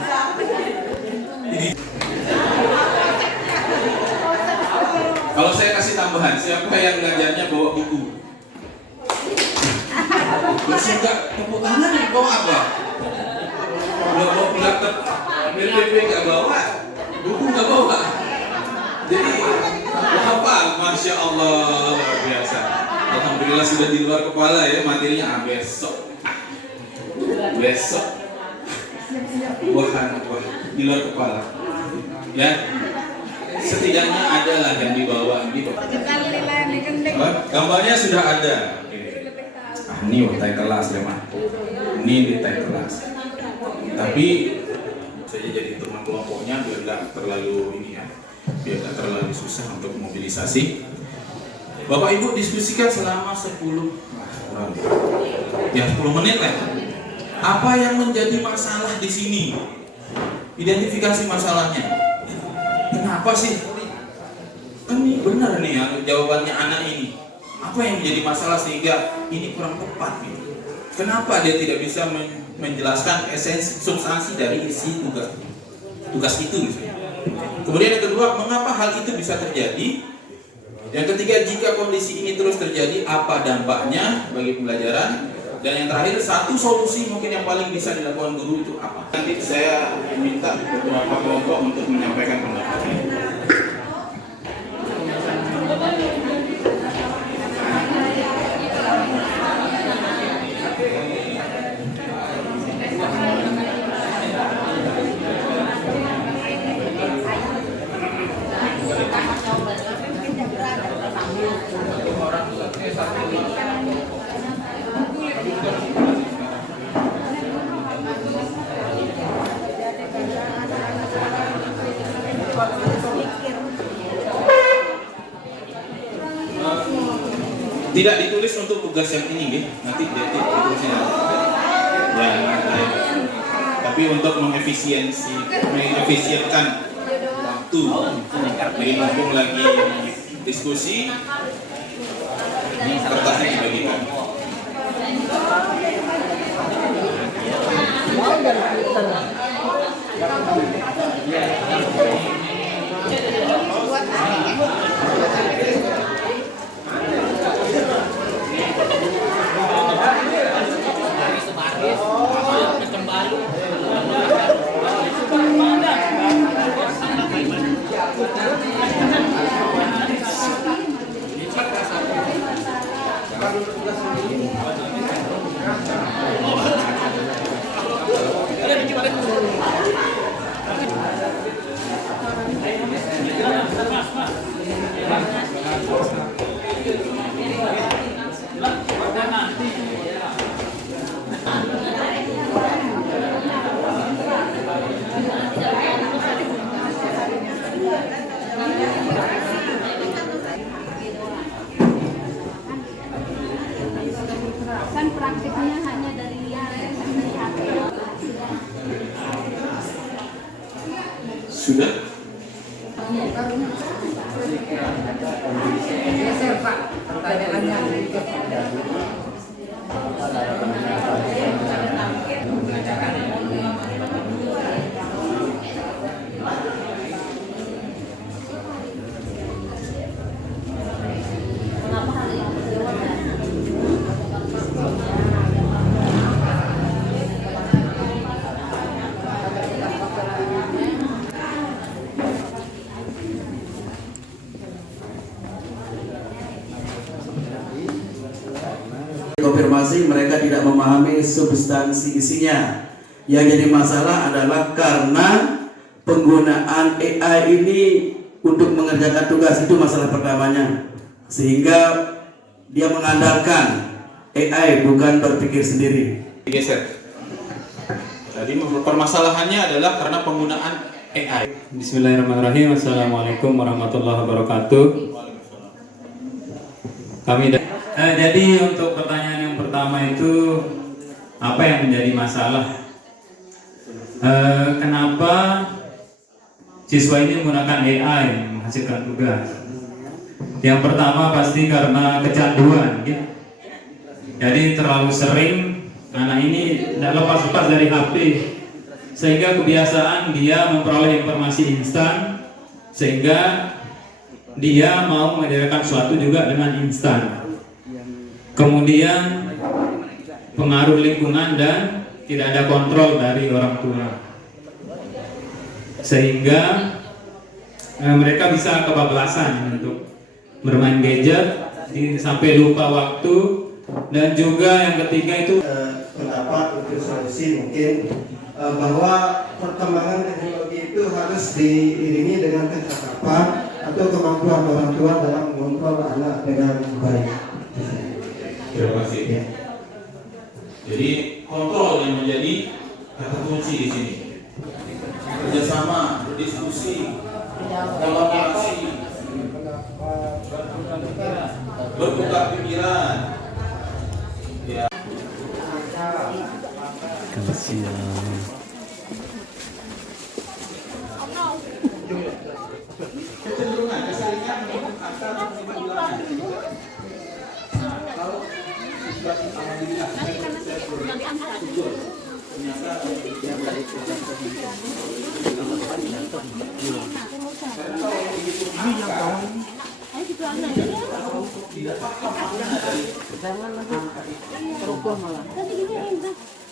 Kalau saya siapa yang ngajarnya bawa buku? Terus enggak tepuk tangan bawa apa? Udah bawa laptop, BPP nggak bawa, buku nggak bawa. Jadi apa? Masya Allah, luar biasa. Alhamdulillah sudah di luar kepala ya materinya. Besok wah di luar kepala ya, setidaknya ada lah yang dibawa gitu. Gambarnya sudah ada. Ini utai kelas ya mah, ini di kelas. Tapi saya jadi teman kelompoknya biar nggak terlalu ini ya, biar nggak terlalu susah untuk mobilisasi. Bapak Ibu diskusikan selama 10 menit lah. Apa yang menjadi masalah di sini? Identifikasi masalahnya. Kenapa sih? Kan ini benar nih ya jawabannya anak ini. Apa yang menjadi masalah sehingga ini kurang tepat gitu? Kenapa dia tidak bisa menjelaskan esensi substansi dari isi tugas itu misalnya. Kemudian yang kedua, mengapa hal itu bisa terjadi? Yang ketiga, jika kondisi ini terus terjadi, apa dampaknya bagi pembelajaran? Dan yang terakhir, satu solusi mungkin yang paling bisa dilakukan guru itu apa? Nanti saya minta beberapa kelompok untuk menyampaikan pendapatnya. Tidak ditulis untuk tugas yang ini, nanti ditulisnya. Ya, tapi untuk mengefisienkan waktu, jadi mumpung lagi diskusi, kertasnya dibagikan. Kan praktiknya hanya dari HP. Sudah? Pak, pertanyaannya. Konfirmasi mereka tidak memahami substansi isinya. Yang jadi masalah adalah karena penggunaan AI ini untuk mengerjakan tugas, itu masalah pertamanya. Sehingga dia mengandalkan AI, bukan berpikir sendiri. Geser. Jadi permasalahannya adalah karena penggunaan AI. Bismillahirrahmanirrahim. Assalamualaikum warahmatullahi wabarakatuh. Jadi untuk pertanyaan yang pertama itu, apa yang menjadi masalah? Kenapa siswa ini menggunakan AI menghasilkan tugas? Yang pertama pasti karena kecanduan, gitu. Jadi terlalu sering anak ini tidak lepas-lepas dari HP, sehingga kebiasaan dia memperoleh informasi instan, sehingga dia mau mengerjakan sesuatu juga dengan instan. Kemudian pengaruh lingkungan dan tidak ada kontrol dari orang tua, sehingga mereka bisa kebablasan untuk bermain gadget sampai lupa waktu. Dan juga yang ketiga itu pendapat untuk solusi mungkin bahwa perkembangan teknologi itu harus diiringi dengan kecakapan atau kemampuan orang tua dalam mengontrol anak dengan baik. Terima kasih. Ya. Jadi kontrol yang menjadi kata kunci di sini. Kerjasama, berdiskusi, kolaborasi, bertukar pikiran. Ya. Kecenderungan keseringan akan penghilangan. Kalau alhamdulillah saya bersyukur ternyata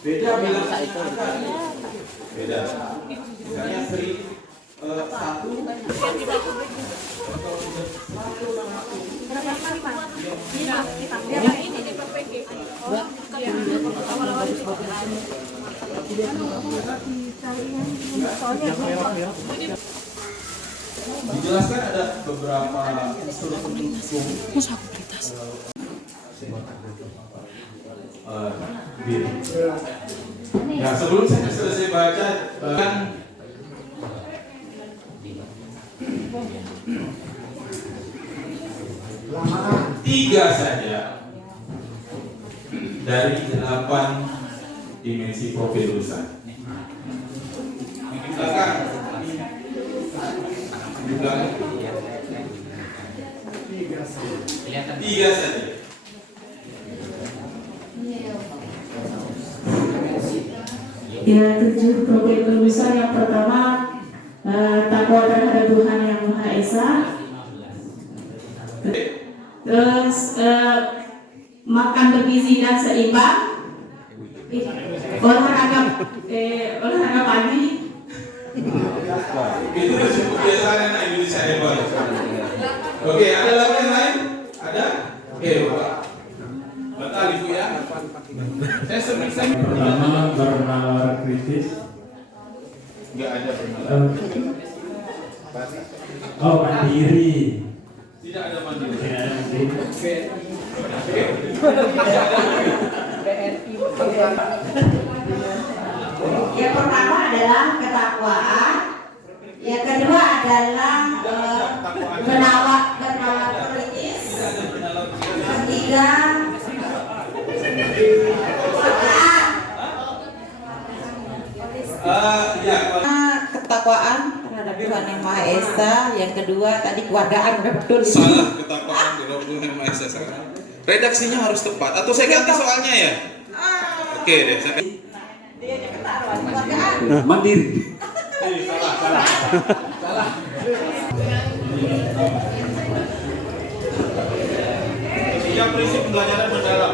beda bilang beda. Misalnya seri satu dijelaskan ada beberapa unsur pendukung. Ya, sebelum saya selesai baca kan tiga saja dari 8 dimensi profil lulusan. Di belakang tiga saja. Ya, 7 profil kelulusan. Yang pertama, takwa terhadap Tuhan Yang Maha Esa. Terus makan bergizi dan seimbang. Olahraga pagi. Itu udah cukup biasa anak Indonesia ya, Pak. Oke, ada lagi yang lain? Ada? Oke, Pak. Batal Ibu ya. Saya pertama bernalar kritis. Enggak ada bernalar. Oh, mandiri. Tidak ada mandiri. Tidak ada mandiri. Yang pertama adalah ketakwaan. Yang kedua adalah bernalar kritis. Ketiga ketakwaan terhadap Tuhan Yang Maha Esa. Yang kedua tadi kewargaan, udah betul. Salah, ketakwaan terhadap Tuhan Yang Maha Esa. Redaksinya harus tepat atau saya ganti soalnya ya? Oke deh, saya ganti. Mandiri. Salah. Yang prinsip pembelajaran mendalam.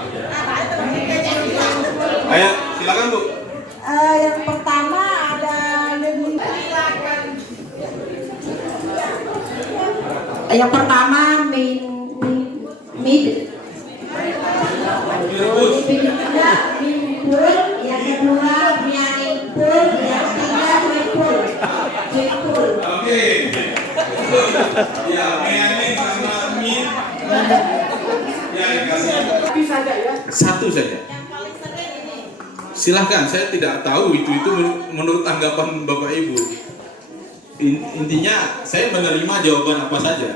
Ayo, silakan Bu. Yang pertama ada yang pertama yang kedua meaningful, yang ketiga joyful. Oke. Ya, meaning sama min. Ya, dikasih. Satu saja. Silahkan, saya tidak tahu itu menurut tanggapan Bapak Ibu. Intinya saya menerima jawaban apa saja.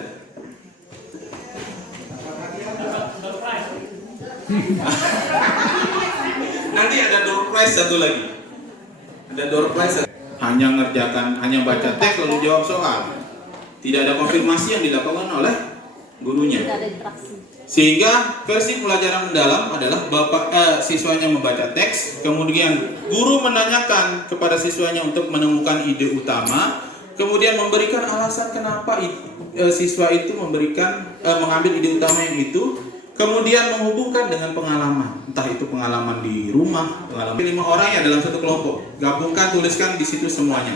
Nanti ada door prize satu lagi. Ada door prize. Hanya baca teks lalu jawab soal. Tidak ada konfirmasi yang dilakukan oleh gurunya. Sehingga versi pelajaran mendalam adalah siswanya membaca teks, kemudian guru menanyakan kepada siswanya untuk menemukan ide utama, kemudian memberikan alasan kenapa siswa itu mengambil ide utama yang itu, kemudian menghubungkan dengan pengalaman, entah itu pengalaman di rumah, pengalaman 5 orang ya dalam satu kelompok, gabungkan, tuliskan di situ semuanya,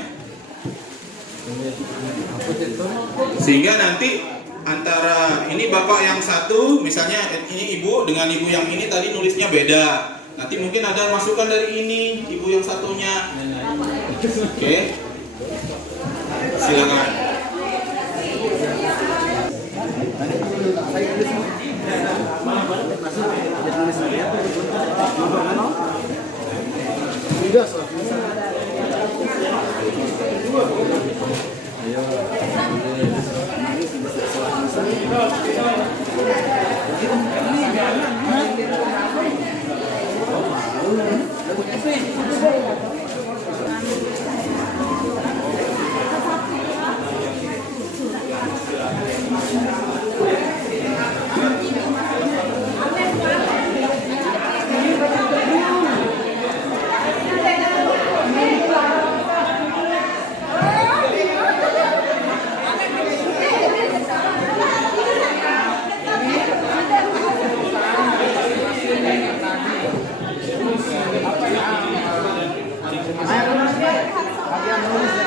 sehingga nanti antara ini bapak yang satu, misalnya ini ibu dengan ibu yang ini tadi nulisnya beda, nanti mungkin ada masukan dari ini ibu yang satunya. Oke, silakan.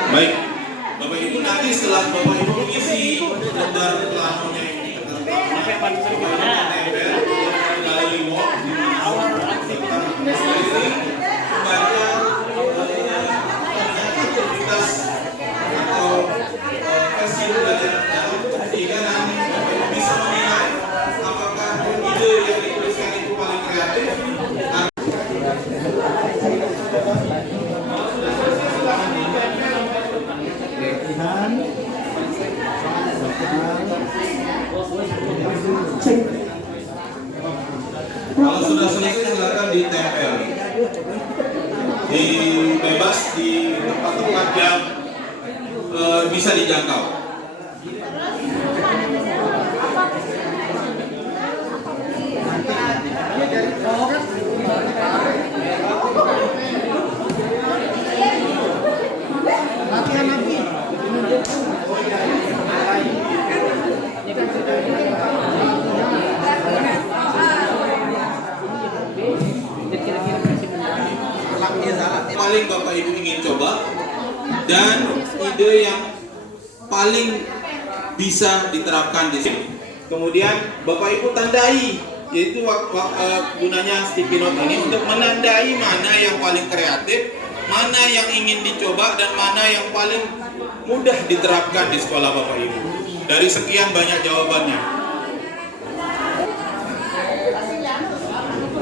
Baik, Bapak Ibu, nanti setelah Bapak Ibu mengisi daftar lamunya ini, membaca aktivitas atau versi belajar sehingga nanti Bapak Ibu bisa menilai apakah ide yang dituliskan itu paling kreatif. Kalau sudah selesai silakan ditempel, bebas di tempat-tempat yang bisa dijangkau. Paling Bapak Ibu ingin coba dan ide yang paling bisa diterapkan di sini. Kemudian Bapak Ibu tandai, yaitu gunanya sticky note ini untuk menandai mana yang paling kreatif, mana yang ingin dicoba, dan mana yang paling mudah diterapkan di sekolah Bapak Ibu. Dari sekian banyak jawabannya.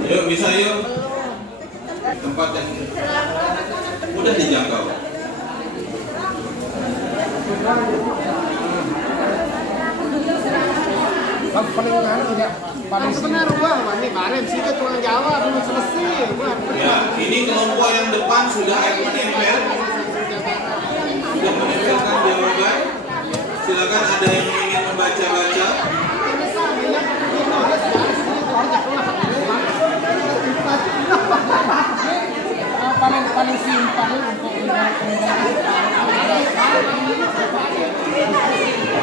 Yuk, bisa yuk. Tempat yang mudah dijangkau. Paling sebenarnya ini kemarin sih ke tukang Jawa belum selesai. Ya, ini kelompok yang depan sudah menempel, sudah menempelkan jawaban. Silakan ada yang ingin membaca-baca. Paling simpel untuk Silakan ditempel di tembok yang ini.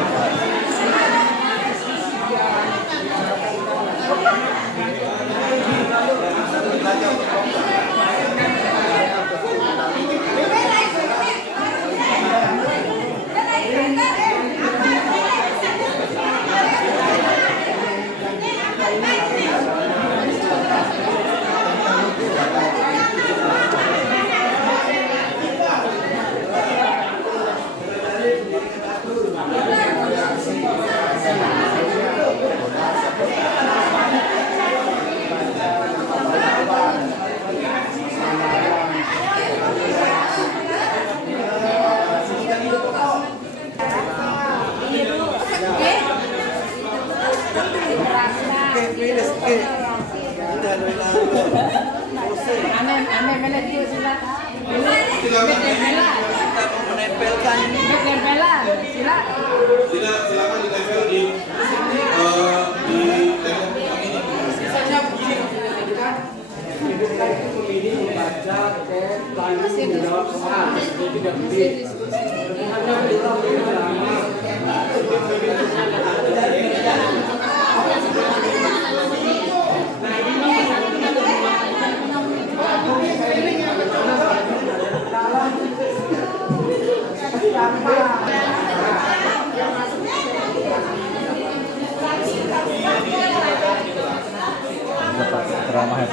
membaca, menjawab soal. Jadi tidak bisa. Pengalaman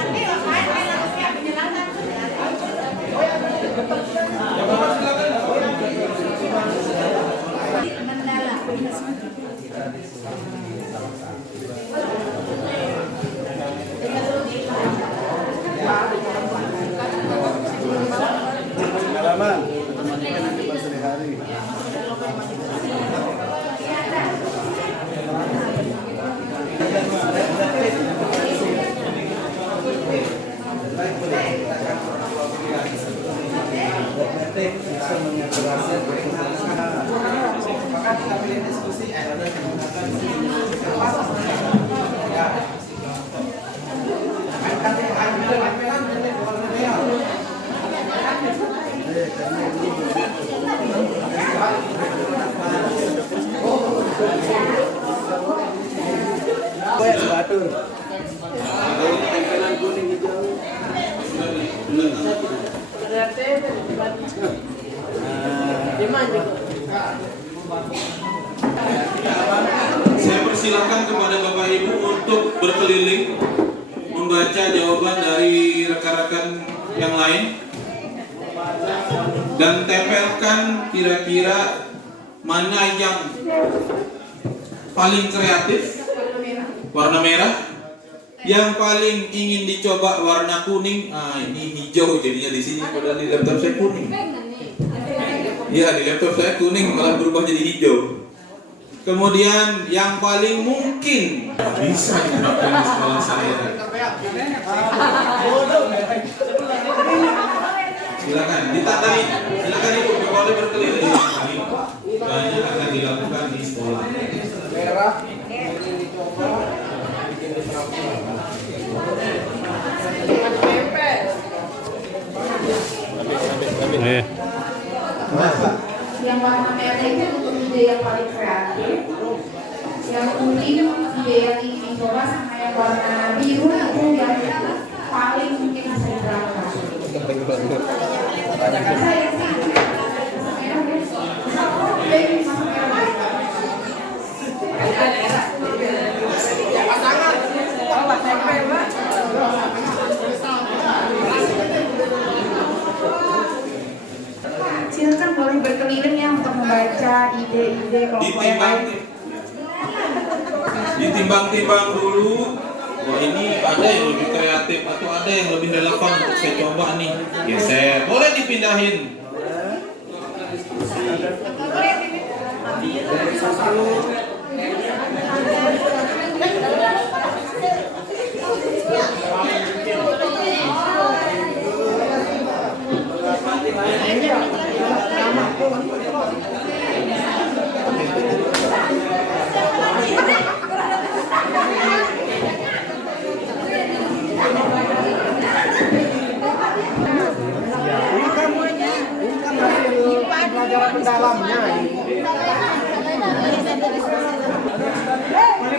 teman-teman sehari-hari. Saya persilakan kepada Bapak Ibu untuk berkeliling membaca jawaban dari rekan-rekan yang lain dan tempelkan kira-kira mana yang paling kreatif warna merah, yang paling ingin dicoba warna kuning. Ini hijau jadinya di sini, padahal di laptop saya kuning. Iya, di laptop saya kuning malah berubah jadi hijau. Kemudian yang paling mungkin bisa diterapkan di sekolah saya. Silakan ditandai, silakan Ibu boleh berkeliling. Banyak akan dilakukan di sekolah. Merah. Yang warna merah itu untuk ide yang paling kreatif, yang kuning ide yang ingin dicoba, sama yang warna biru itu yang paling mungkin bisa diterapkan. Saya sih silakan boleh berkeliling ya untuk membaca ide-ide kelompok yang lain. Ditimbang-timbang dulu. Wah, ini ada yang lebih kreatif atau ada yang lebih relevan untuk saya coba nih. Geser, boleh dipindahin. Pelajaran mendalamnya paling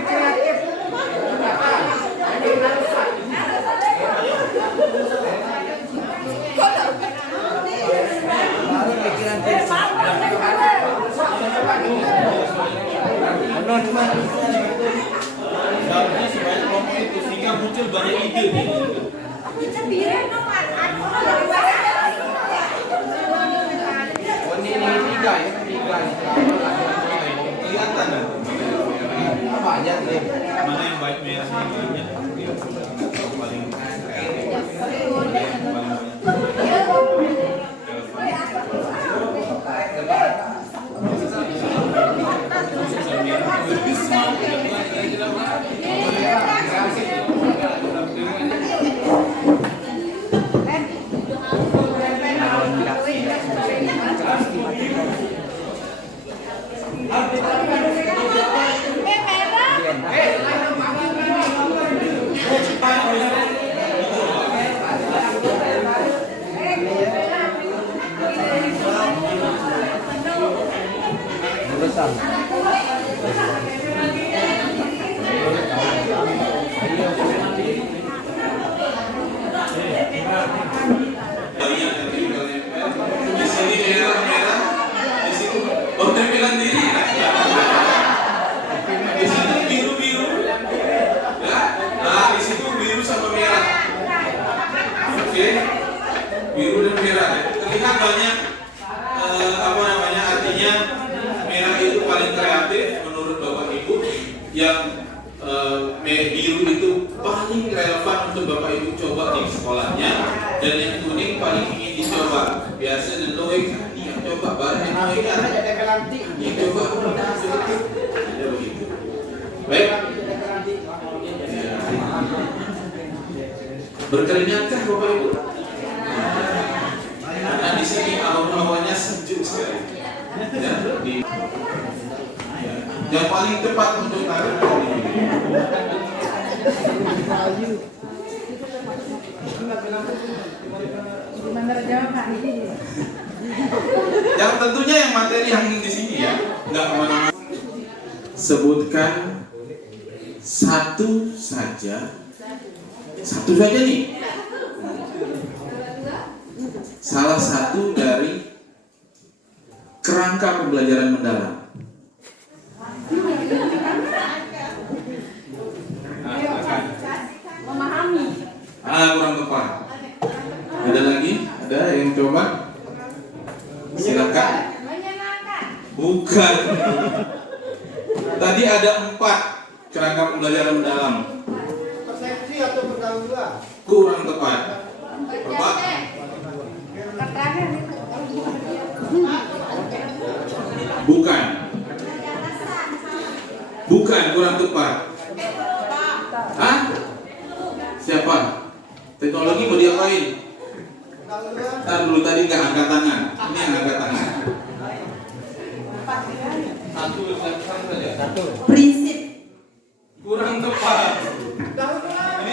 kreatif. Seharusnya sebanyak kelompok itu sehingga muncul banyak ide. Kelihatan banyak nih. Mana yang baik merahnya paling untuk Bapak Ibu coba di sekolahnya. Dan yang kuning paling ingin dicoba. Biasa dan loik yang coba barang yang loik yang coba. Ya begitu. Baik. Berkeringatkah Bapak Ibu? Karena di sini hawa-hawanya sejuk sekali. Ya, yang paling tepat untuk kalian. Yang tentunya yang materi yang di sini ya, nggak kemana-mana. Sebutkan satu saja nih. Salah satu dari kerangka pembelajaran mendalam. Memahami. Kurang tepat. Ada lagi? Ada yang coba? Silakan. Bukan. Tadi ada 4 kerangka pembelajaran mendalam. Persepsi atau pendahuluan? Kurang tepat. Bapak? Bukan. Bukan, kurang tepat. Hah? Siapa? Teknologi mau diapain? Ntar dulu tadi nggak angkat tangan. Ini yang angkat tangan. Satu saja. Prinsip. Kurang tepat. Ini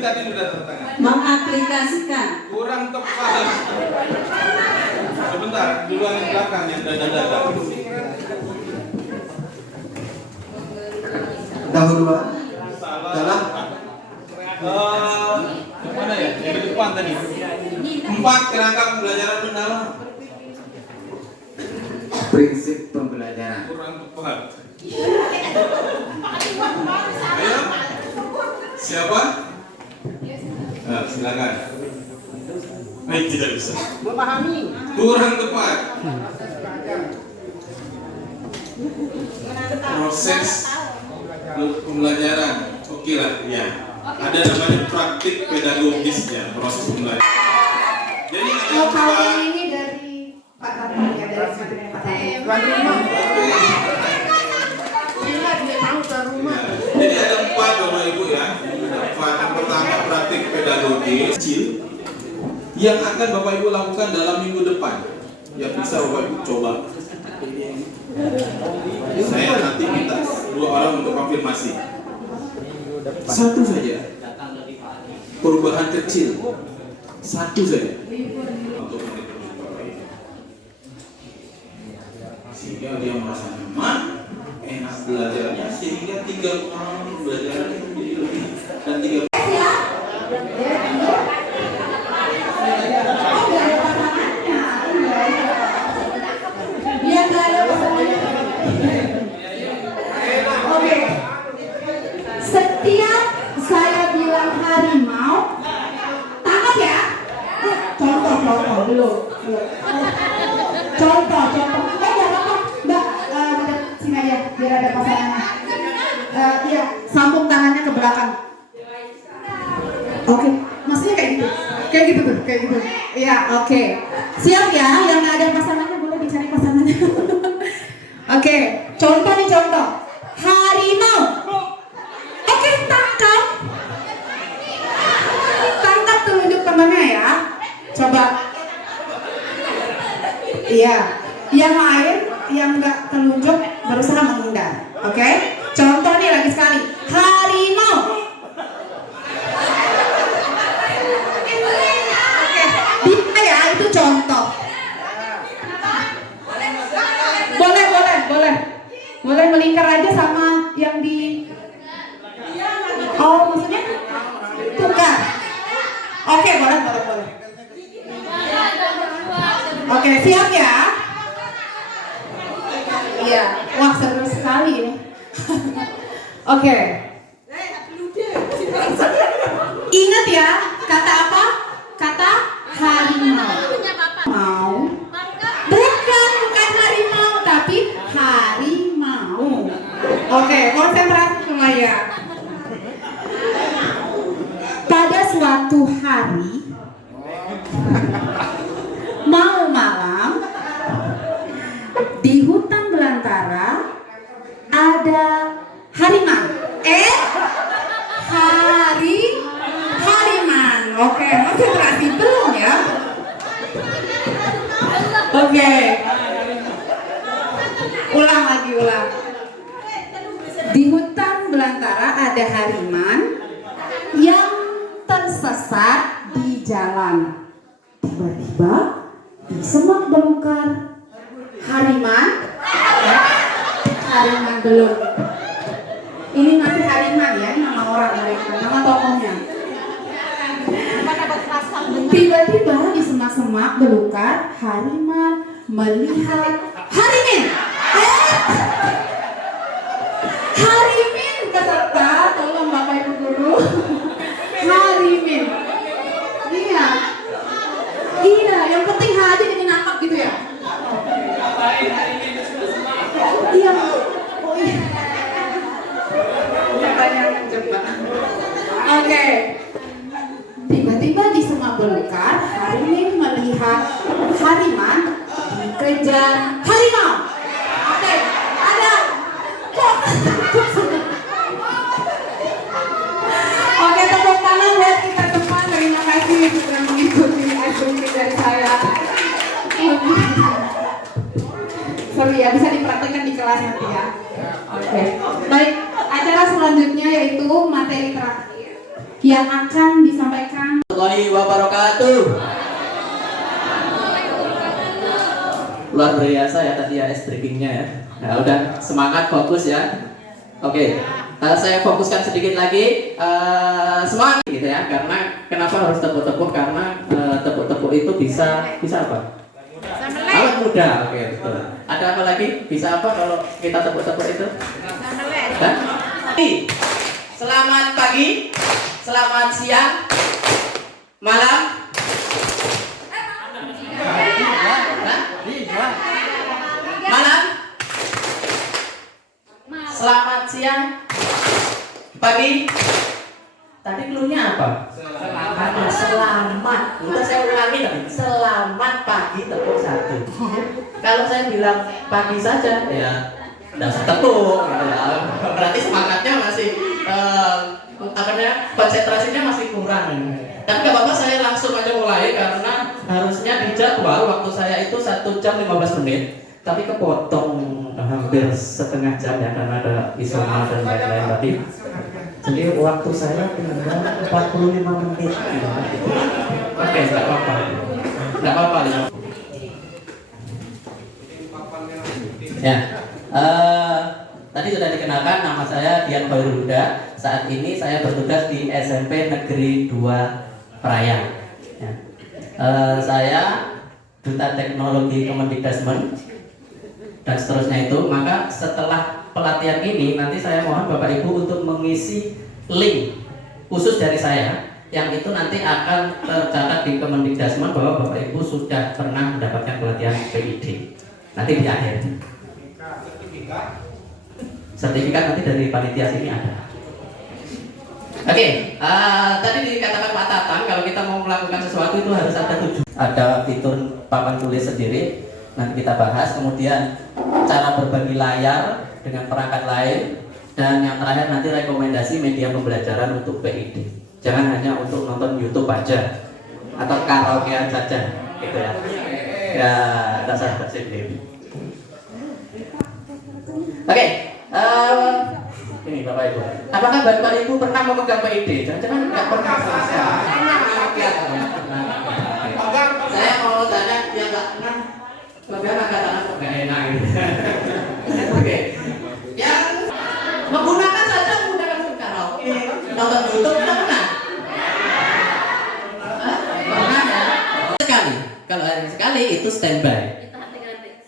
tadi sudah tertangan. Mengaplikasikan. Kurang tepat. Sebentar, duluan yang belakang yang dada-dada. Dahuluan dalam yang mana ya? Yang di depan tadi. 4 kerangka pembelajaran mendalam. Prinsip pembelajaran. Kurang tepat. Ayo. Siapa? Nah, silakan. Tidak bisa. Memahami. Kurang tepat. Proses pembelajaran. Oke lah, ya. Ada namanya praktik pedagogisnya, proses pembelajaran. Jadi kalau yang ini dari Pak Tatang ya, dari Pak Tatang. Jadi ada 4 Bapak Ibu ya. 4. Yang pertama praktik pedagogis kecil yang akan Bapak Ibu lakukan dalam minggu depan. Yang bisa Bapak Ibu coba. Saya nanti minta 2 orang untuk konfirmasi. 1 saja. Perubahan kecil. 1 saja. Untuk sehingga dia merasa nyaman, enak belajarnya, sehingga 3 orang belajarnya menjadi lebih dan 3. Oke. Setiap saya bilang harimau, tangkap ya. Contoh dulu. Contoh. Jangan apa, Mbak, sini aja biar ada pasangannya. Iya, sambung tangannya ke belakang. Oke, maksudnya kayak gitu tuh. Iya, oke. Siap ya, yang nggak ada pasangannya boleh dicari pasangannya. Oke, contoh. Harimau. Oke, tangkap telunjuk temannya ya. Coba. Iya, yang lain yang nggak telunjuk berusaha menghindar. Oke, contoh nih lagi sekali. Harimau. Oke, bisa ya, itu contoh. Boleh melingkar aja sama yang di. Oh, maksudnya tukar. Oke, boleh. Oke, siap ya? Iya, wah seru sekali ini. Oke. Ingat ya, kata apa? Kata harimau. Bukan harimau, tapi harimau. Oke, konsentrasi semua ya. Pada suatu hari mau malam di hutan belantara ada harimau. Hariman. Oke, konsentrasi belum ya? Oke. Ulang lagi. Di hutan belantara ada hariman yang tersesat di jalan. Tiba-tiba di semak belukar hariman belum. Ini masih hariman ya, nama orang mereka, nama tokohnya. Tiba-tiba di semak-semak belukar hariman melihat harimin. Harimin peserta, tolong Bapak Ibu guru. Harimin. Iya, yang penting aja jadi nangkap gitu ya. Iya. Oh iya. Pertanyaan coba. Oke. Tiba-tiba di semak belukar, harimin melihat hariman dikejar harimau. Oke, ada. Oke, tepuk tangan buat kita semua. Terima kasih sudah mengikuti asumsi dari saya. Sorry ya, bisa dipraktekkan di kelas nanti ya. Oke. Baik, acara selanjutnya yaitu materi terakhir yang akan disampaikan. Warahmatullahi wabarakatuh. Luar biasa ya tadi ya strippingnya ya. Nah, udah semangat fokus ya. Oke. Saya fokuskan sedikit lagi semangat gitu ya, karena kenapa harus tepuk-tepuk, karena tepuk-tepuk itu bisa apa? Alat muda. Oke, betul. Ada apa lagi? Bisa apa kalau kita tepuk-tepuk itu? Selamat pagi, selamat siang, malam. Malam. Selamat siang, pagi. Tadi cluenya apa? Selamat. Udah saya ulangi dong. Selamat pagi, tepuk satu. Kalau saya bilang pagi saja, ya udah tepuk. Gitu ya. Berarti semangatnya masih konsentrasinya masih kurang. Tapi gak apa-apa, saya langsung aja mulai karena harusnya di jadwal waktu saya itu 1 jam 15 menit. Tapi kepotong hampir setengah jam ya karena ada isoma dan lain-lain tadi. Jadi waktu saya tinggal 45 menit. Oke, nggak apa-apa. Nggak apa-apa. Ya, tadi sudah dikenalkan, nama saya Dian Khairul Huda. Saat ini saya bertugas di SMP Negeri 2 Prayan. Ya. Saya Duta Teknologi Kemendikbudrismen dan seterusnya itu. Maka setelah pelatihan ini nanti saya mohon Bapak Ibu untuk mengisi link khusus dari saya yang itu nanti akan tercatat di Kemendikbudrismen bahwa Bapak Ibu sudah pernah mendapatkan pelatihan PID. Nanti di akhir sertifikat nanti dari panitia sini ada. Oke, tadi dikatakan Pak Tatang kalau kita mau melakukan sesuatu itu harus ada tujuan. Ada fitur papan tulis sendiri. Nanti kita bahas, kemudian cara berbagi layar dengan perangkat lain, dan yang terakhir nanti rekomendasi media pembelajaran untuk PID. Jangan hanya untuk nonton YouTube aja atau karaokean saja, gitu ya. Ya, dasar tersendiri. Oke, ini Bapak Ibu. Apakah Bapak Ibu pernah memegang PID? Jangan-jangan nggak pernah. Saya mau tanya yang nggak pernah. Kemudian angkat-angkat kok gak enak gitu. Oke. Yang menggunakan saja menggunakan karaoke, nonton YouTube kita pernah? Pernah ya? Sekali. Kalau hari sekali itu standby.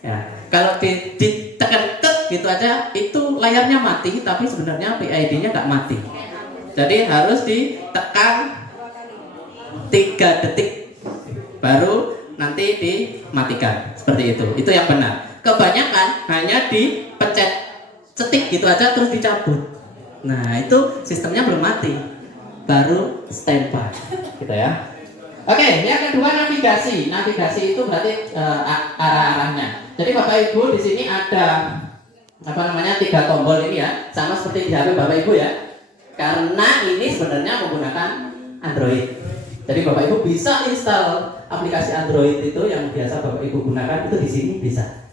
Ya. Kalau ditekan tek gitu aja, itu layarnya mati, tapi sebenarnya PID-nya nggak mati. Jadi harus ditekan 3 detik baru nanti dimatikan, seperti itu yang benar. Kebanyakan hanya dipencet cetik gitu aja terus dicabut. Nah itu sistemnya belum mati. baru standby, gitu ya. Oke, yang kedua navigasi. Navigasi itu berarti arah-arahnya. Jadi Bapak Ibu di sini ada 3 tombol ini ya, sama seperti di HP Bapak Ibu ya. Karena ini sebenarnya menggunakan Android. Jadi Bapak Ibu bisa install aplikasi Android itu yang biasa Bapak Ibu gunakan itu di sini bisa.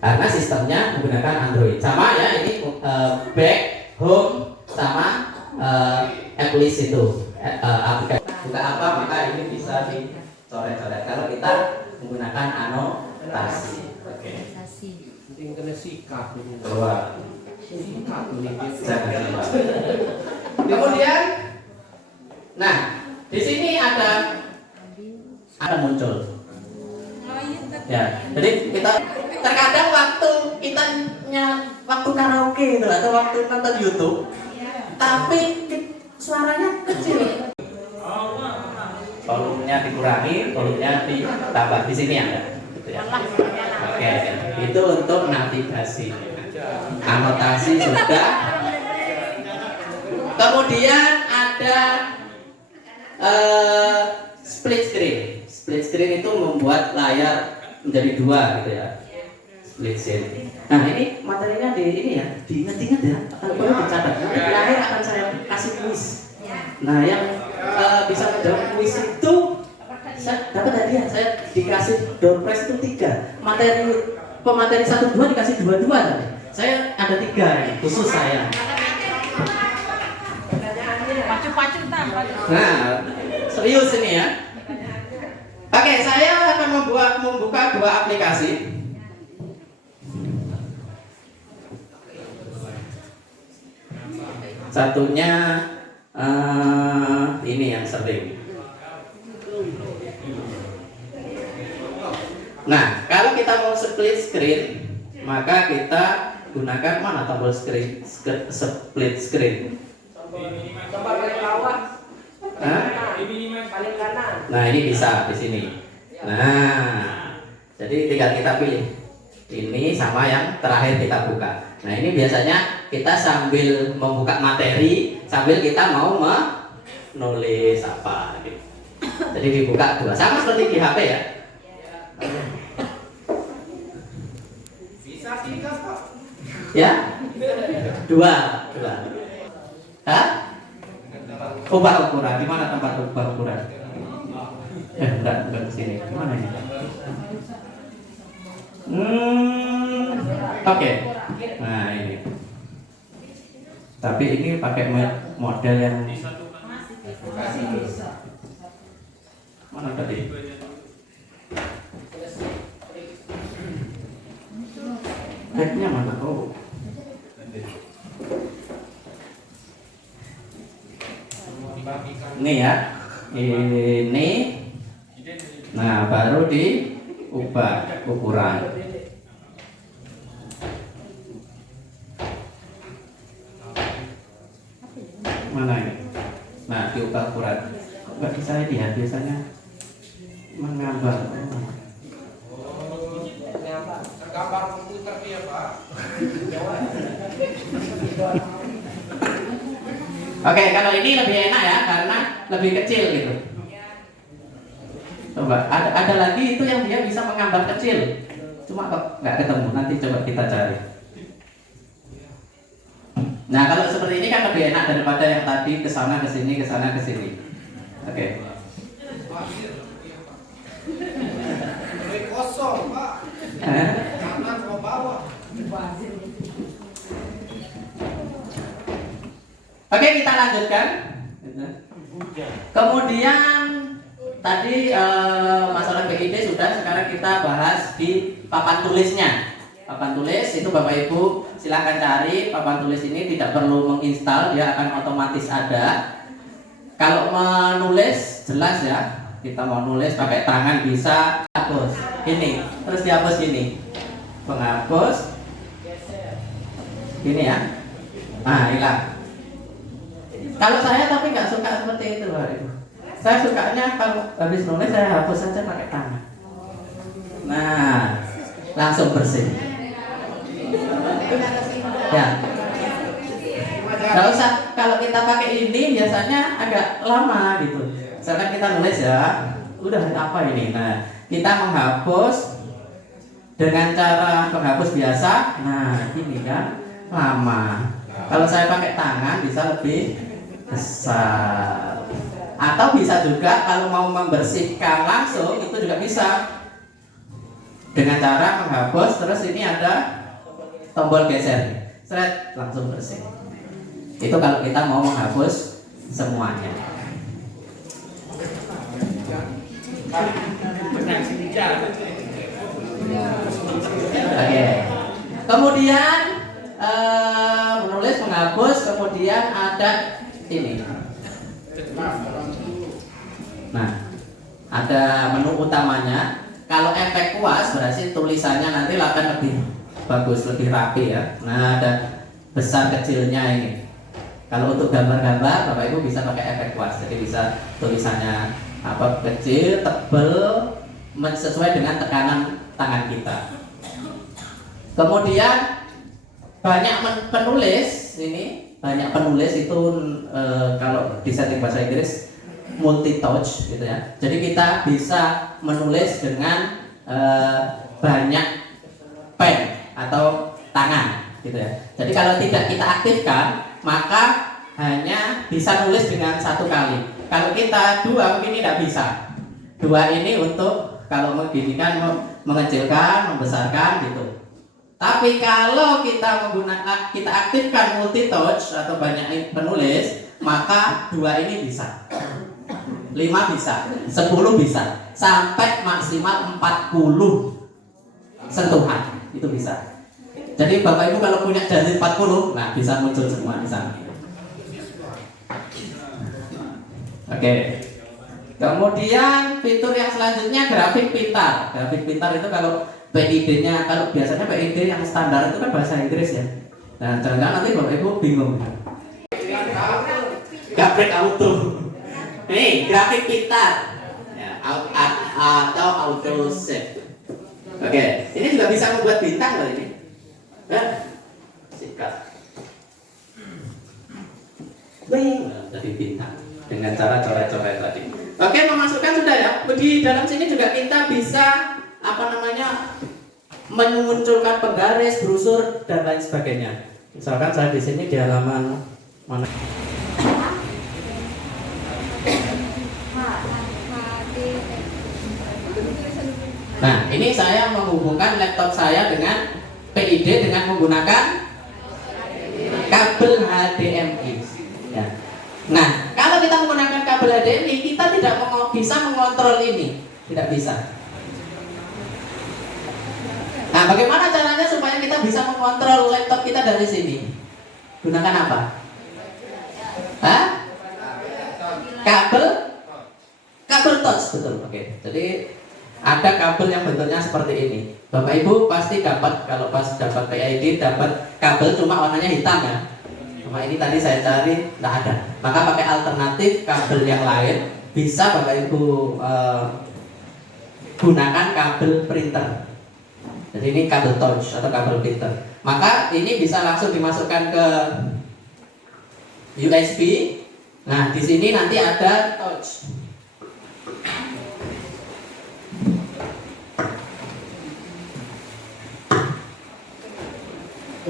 Karena sistemnya menggunakan Android. Sama ya, ini back, home, sama Apple's itu aplikasi. Buka apa maka ini bisa dicoret-coret kalau kita menggunakan anotasi. Oke. Penting kena sikap ini. Keluar. Sikap ini. Jangan lupa. Kemudian, nah di sini ada muncul. Ya, jadi kita terkadang waktu waktu karaoke itu atau waktu nonton YouTube, tapi suaranya kecil. Volumenya dikurangi, volumenya ditambah. Di sini ada. Gitu ya. Oke, itu untuk navigasi. Anotasi sudah. Kemudian ada split screen. Split screen itu membuat layar menjadi 2 gitu ya. Split screen. Nah ini materinya diingat-ingat ya. Akan perlu dicatat. Di akhir akan saya kasih kuis. Nah yang bisa menjawab kuis itu saya dapat hadiah. Saya dikasih door prize itu 3. Pemateri 1, 2 dikasih 2 tadi. Saya ada 3 ini, khusus saya. Pacu-pacu tam. Nah, serius ini ya. Oke, saya akan membuka 2 aplikasi. Satunya ini yang sering. Nah, kalau kita mau split screen, maka kita gunakan mana tombol split screen? Tombol paling bawah. Paling kanan. Nah, ini bisa di sini. Nah, jadi tinggal kita pilih. Ini sama yang terakhir kita buka. Nah, ini biasanya kita sambil membuka materi, sambil kita mau menulis apa gitu. Jadi dibuka 2, sama seperti di HP ya. Bisa 3, Pak. Ya? 2. Hah? Ubah ukuran. Di mana tempat ubah ukuran? Bukan di sini. Di mana ini? Oke. Nah, ini. Tapi ini pakai model yang mana tadi? Tagnya mana? Oh. Ini ya. Ini. Nah, baru diubah ukuran. Mana ini? Nah, diubah ukuran. Kok nggak bisa ini ya? Biasanya menggambar. Gambar komputer dia, Pak. Oke, kalau ini lebih enak ya, karena lebih kecil gitu. Coba, ada lagi itu yang dia bisa menggambar kecil. Cuma kok nggak ketemu, nanti coba kita cari. Nah, kalau seperti ini kan lebih enak daripada yang tadi kesana kesini, kesana kesini. Oke. Kosong, Pak. Kanan ke bawah. Oke, kita lanjutkan. Kemudian tadi masalah BID sudah, sekarang kita bahas di papan tulisnya. Papan tulis itu Bapak Ibu silahkan cari. Papan tulis ini tidak perlu menginstal, dia akan otomatis ada. Kalau menulis jelas ya, kita mau nulis pakai tangan bisa. Hapus ini, terus dihapus gini, penghapus ini ya. Nah, hilang. Kalau saya tapi nggak suka seperti itu, Bapak Ibu. Saya sukanya kalau habis nulis saya hapus saja pakai tangan. Nah, langsung bersih. Ya. Nggak usah, kalau kita pakai ini biasanya agak lama gitu. Misalkan kita nulis ya, udah apa ini? Nah, kita menghapus dengan cara penghapus biasa. Nah, ini kan lama. Kalau saya pakai tangan bisa lebih besar. Atau bisa juga kalau mau membersihkan langsung itu juga bisa. Dengan cara menghapus, terus ini ada tombol geser. Seret, langsung bersih. Itu kalau kita mau menghapus semuanya. Oke. Kemudian menulis, menghapus, kemudian ada ini. Nah, ada menu utamanya. Kalau efek kuas berarti tulisannya nanti akan lebih bagus, lebih rapi ya. Nah, ada besar kecilnya ini. Kalau untuk gambar-gambar, Bapak Ibu bisa pakai efek kuas. Jadi bisa tulisannya apa, kecil, tebal, sesuai dengan tekanan tangan kita. Kemudian banyak penulis ini, banyak penulis itu kalau di setting bahasa Inggris multi touch gitu ya. Jadi kita bisa menulis dengan banyak pen atau tangan gitu ya. Jadi kalau tidak kita aktifkan, maka hanya bisa nulis dengan satu kali. Kalau kita dua mungkin tidak bisa. Dua ini untuk kalau begini kan mengecilkan, membesarkan gitu. Tapi kalau kita kita aktifkan multi touch atau banyak penulis, maka dua ini bisa. 5 bisa, 10 bisa, sampai maksimal 40 sentuhan itu bisa. Jadi Bapak Ibu kalau punya jari 40, nah bisa muncul semua di sana. Oke. Kemudian fitur yang selanjutnya grafik pintar. Grafik pintar itu kalau PID-nya, kalau biasanya PID yang standar itu kan bahasa Inggris ya. Nah, jangan nanti Bapak Ibu bingung. Grafik auto. Nih, grafik pintar ya, atau auto save. Oke, ini juga bisa membuat bintang loh ini. Sikat. Jadi bintang dengan cara coret-coret tadi. Oke, memasukkan sudah ya. Di dalam sini juga kita bisa memunculkan penggaris, brosur dan lain sebagainya. Misalkan saya di sini di halaman mana? Nah, ini saya menghubungkan laptop saya dengan PID dengan menggunakan kabel HDMI. Ya. Nah, kalau kita menggunakan kabel HDMI, kita tidak bisa mengontrol ini, tidak bisa. Nah, bagaimana caranya supaya kita bisa mengontrol laptop kita dari sini? Gunakan apa? Hah? Kabel touch, betul. Oke. Jadi ada kabel yang bentuknya seperti ini. Bapak Ibu pasti dapat, kalau pas dapat PID dapat kabel cuma warnanya hitam ya. Cuma ini tadi saya cari tidak ada. Maka pakai alternatif kabel yang lain, bisa Bapak Ibu gunakan kabel printer. Jadi ini kabel touch atau kabel printer. Maka ini bisa langsung dimasukkan ke USB. Nah, di sini nanti ada touch.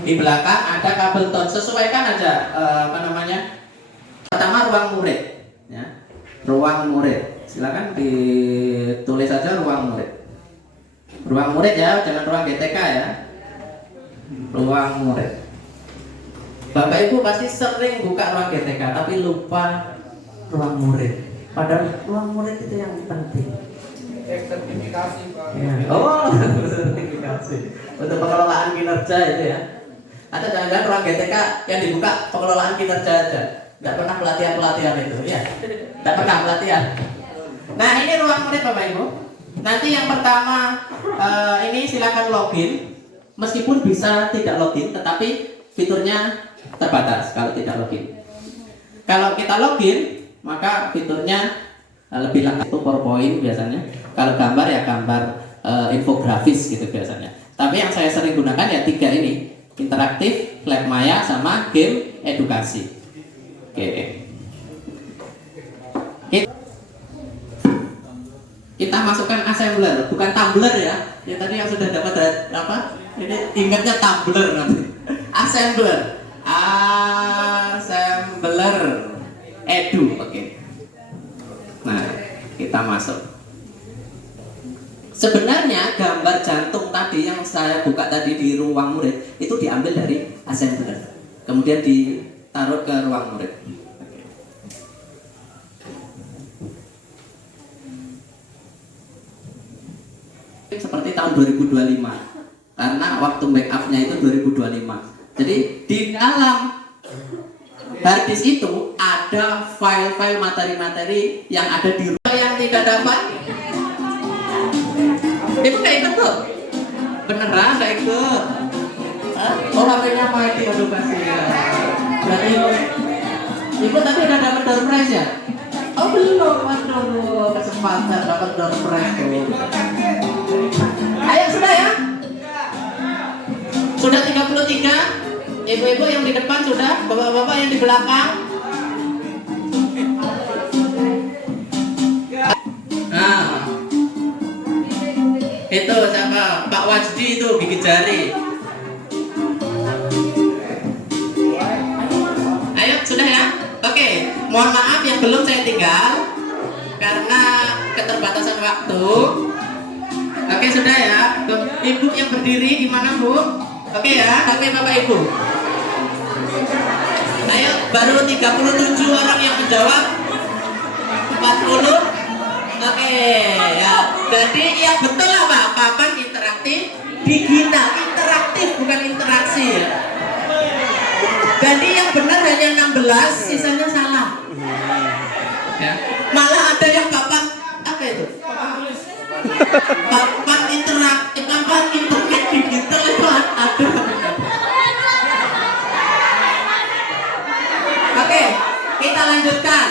Di belakang ada kabel touch, sesuaikan aja pertama ruang murid ya. Ruang murid, silakan ditulis aja ruang murid. Ruang murid ya, jangan ruang GTK ya. Ruang murid. Bapak Ibu pasti sering buka ruang GTK tapi lupa ruang murid. Padahal ruang murid itu yang penting. Sertifikasi Pak. Ya. Oh, sertifikasi untuk pengelolaan kinerja itu ya. Atau jangan-jangan ruang GTK yang dibuka pengelolaan kinerja aja, nggak pernah pelatihan itu, ya, nggak pernah pelatihan. Nah, ini ruang murid Bapak Ibu. Nanti yang pertama ini silakan login, meskipun bisa tidak login, tetapi fiturnya terbatas kalau tidak login. Kalau kita login, maka fiturnya lebih lengkap. Itu PowerPoint biasanya. Kalau gambar ya gambar infografis gitu biasanya. Tapi yang saya sering gunakan ya 3 ini. Interaktif, lab maya sama game edukasi. Oke. Kita masukkan assembler, bukan tumbler ya. Yang tadi yang sudah dapat apa? Ini ingatnya tumbler nanti. Assembler. Assembler edu. Oke. Nah, kita masuk. Sebenarnya gambar jantung tadi yang saya buka tadi di ruang murid itu diambil dari assembler. Kemudian ditaruh ke ruang murid. Seperti tahun 2025 karena waktu backupnya itu 2025. Jadi di dalam harddisk itu ada file-file materi-materi yang ada di rumah. Yang tidak dapat itu nggak ikut tuh, beneran nggak ikut. Oh, HP-nya main di edukasi ya. Berarti ibu tadi udah dapat door prize ya? Oh belum, waduh, kesempatan dapat door prize tuh. Ayo sudah ya? Sudah 33. Ibu-ibu yang di depan sudah, bapak-bapak yang di belakang. Nah, itu siapa? Pak Wajdi itu gigit jari. Ayo sudah ya? Oke, mohon maaf yang belum saya tinggal karena keterbatasan waktu. Oke sudah ya, ibu yang berdiri gimana bu? Oke ya, oke bapak ibu. Ayo, baru 37 orang yang menjawab. 40. Oke ya, jadi yang betul apa? Papan interaktif digital, interaktif bukan interaksi ya. Jadi yang benar hanya 16, sisanya salah. Ya. Malah ada yang papan apa itu? Papan interaktif, papan internet digital itu ada. Oke, kita lanjutkan.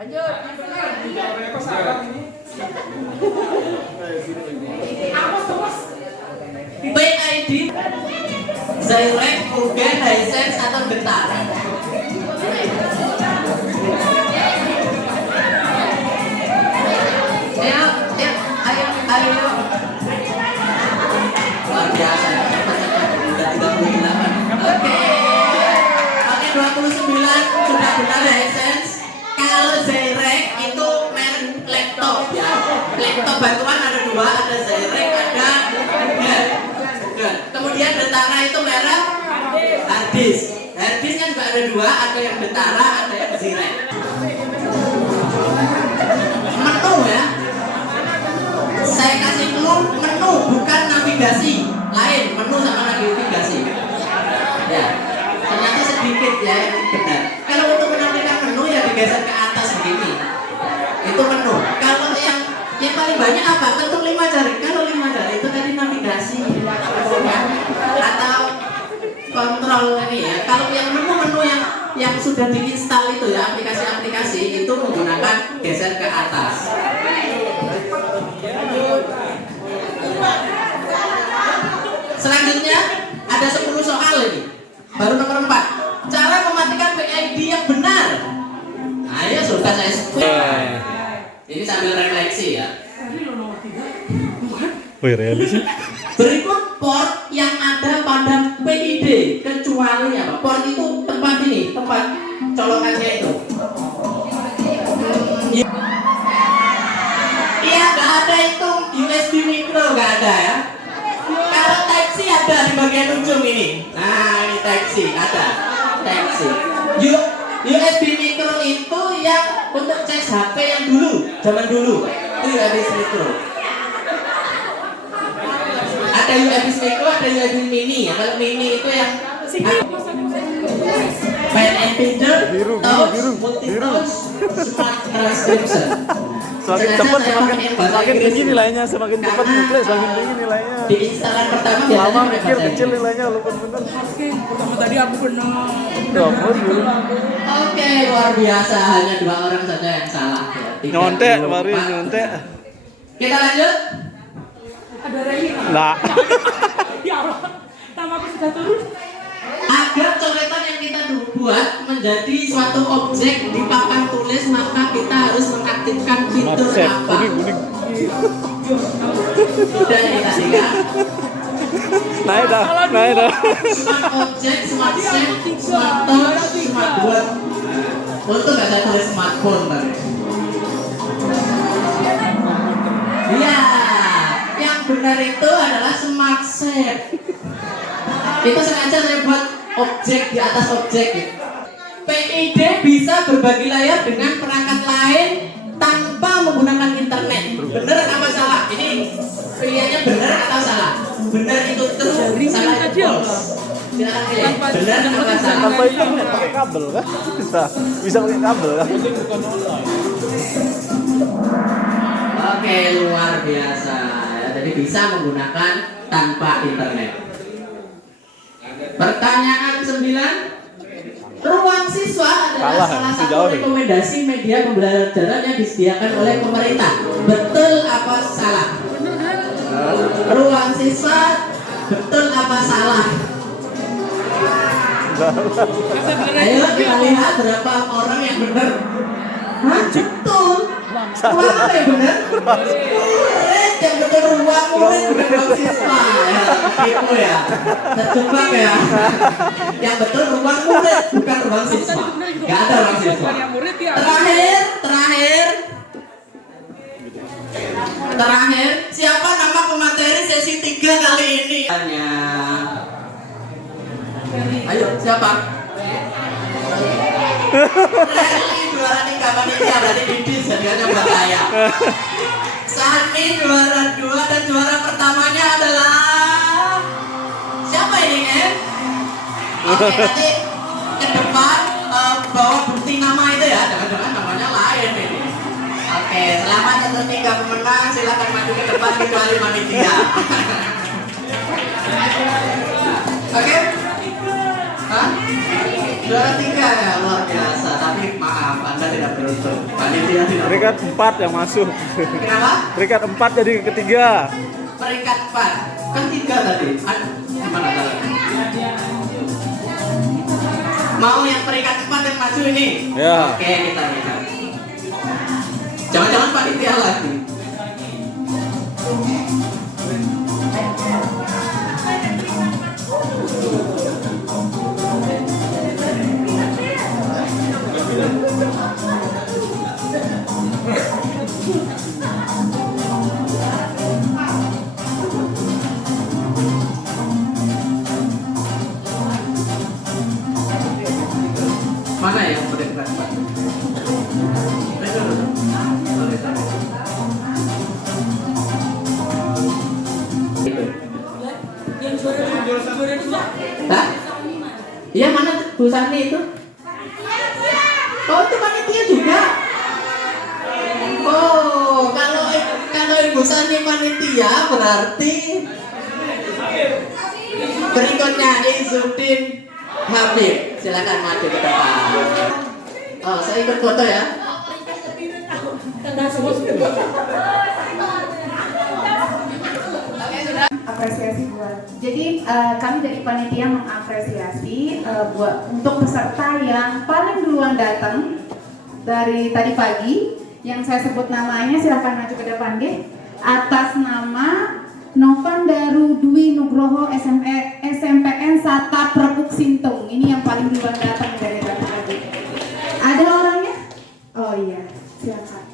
Lanjut. PID, Zyrek, Ugen, Hisense atau Getar. Ayo. Luar biasa. Udah 38. Oke, 29 sudah benar Hisense. Kalau Zyrek itu merek laptop ya. Laptop bantuan ada 2, ada Zyrek, ada Ugen. Kemudian Detara itu merek harddisk. Harddisk kan juga ada 2, ada yang Detara, ada yang Zyrek. Menu ya. Saya kasih clue, menu bukan navigasi. Lain, menu sama navigasi. Ya. Ternyata sedikit ya yang benar. Kalau untuk menampilkan menu ya digeser ke atas begini. Itu menu. Kalau yang paling banyak apa? Ketuk 5 jari. Kalau 5 jari itu tadi navigasi ya. Atau kontrol ini ya. Kalau yang menu yang sudah diinstal itu ya, aplikasi-aplikasi itu menggunakan geser ke atas. Selanjutnya ada 10 soal ini. Baru nomor 4. Cara mematikan PID yang benar. Ayo sudah saya sebut. Ini sambil refleksi ya. Wih, realis. Berikut port yang ada pada PID kecuali apa? Port itu tempat ini, tempat colokannya itu. Iya, nggak ada itu USB micro, nggak ada ya. Kalau Type C ada di bagian ujung ini. Nah, ini Type C ada. Type C. USB micro itu yang untuk cas HP yang dulu, zaman dulu. Itu USB micro. Ada USB micro, ada USB mini ya. Kalau mini itu yang file expander, touch, multi-touch, smart transcription. Semakin cepat semakin tinggi nilainya, semakin cepat ngeplay semakin tinggi nilainya. Di instalan pertama lama mikir kecil nilainya, lupa bener. Pertama tadi aku benar. Oke, luar biasa, hanya 2 orang saja yang salah ya. Nyontek kemarin, nyontek. Kita lanjut. Ada Reni. Lah. Ya Allah, nama aku sudah turun. Agar coretan yang kita buat menjadi suatu objek di papan tulis, maka kita harus mengaktifkan fitur apa? Sudah ya tadi kan? Naik dah. Smart object, smart set, smart touch, smart board. Untung nggak saya tulis smartphone tadi. Iya, yang benar itu adalah smart set. Itu sengaja saya buat objek di atas objek. PID bisa berbagi layar dengan perangkat lain tanpa menggunakan internet. Benar apa salah? Ini pilihannya benar atau salah? Benar itu true, salah itu false. Silakan pilih. Benar apa salah? Tanpa internet pakai kabel kan? Bisa pakai kabel kan? Oke, luar biasa. Ya, jadi bisa menggunakan tanpa internet. Pertanyaan 9. Ruang siswa adalah salah satu rekomendasi media pembelajaran yang disediakan oleh pemerintah. Betul apa salah? Ruang siswa betul apa salah? Ayo kita lihat berapa orang yang benar. Hah? Betul. Ruang apa yang benar? Yang betul ruang murid bukan ruang siswa. Ya, gitu ya. Terjebak ya. Yang betul ruang murid bukan ruang siswa. Gak ada ruang siswa. Terakhir, siapa nama pemateri sesi 3 kali ini? Ayo, siapa? Rally juara 3 panitia, berarti Didis jadinya buat saya. Sani juara 2 dan juara pertamanya adalah siapa ini, Oke, nanti ke depan bawa bukti nama itu ya, jangan-jangan namanya lain ini. Oke, selamat untuk 3 pemenang, silakan maju ke depan kecuali panitia. Oke? Hah? Juara 3 ya, luar biasa. Tapi maaf, Anda tidak beruntung. Panitia tidak. Peringkat 4 yang masuk. Kenapa? Peringkat 4 jadi ketiga. Peringkat 4. Kan 3 tadi. Gimana caranya? Mau yang peringkat 4 yang maju ini? Ya. Oke, kita lihat. Jangan-jangan panitia lagi. Mana yang peringkat 4? Hah? Iya, mana Bu Sani itu? Oh, itu panitia juga. Oh, kalau Ibu Sani panitia berarti berikutnya Izzuddin Habib. Silakan maju ke depan. Oh, saya ikut foto ya. Apresiasi buat. Jadi kami dari panitia mengapresiasi buat untuk peserta yang paling duluan datang dari tadi pagi, yang saya sebut namanya, silahkan maju ke depan deh. Atas nama Novan Daru Dwi Nugroho SMPN Sata Prebuk Sintung. Ini yang paling duluan datang dari tadi pagi. Ada orangnya? Oh iya, silakan.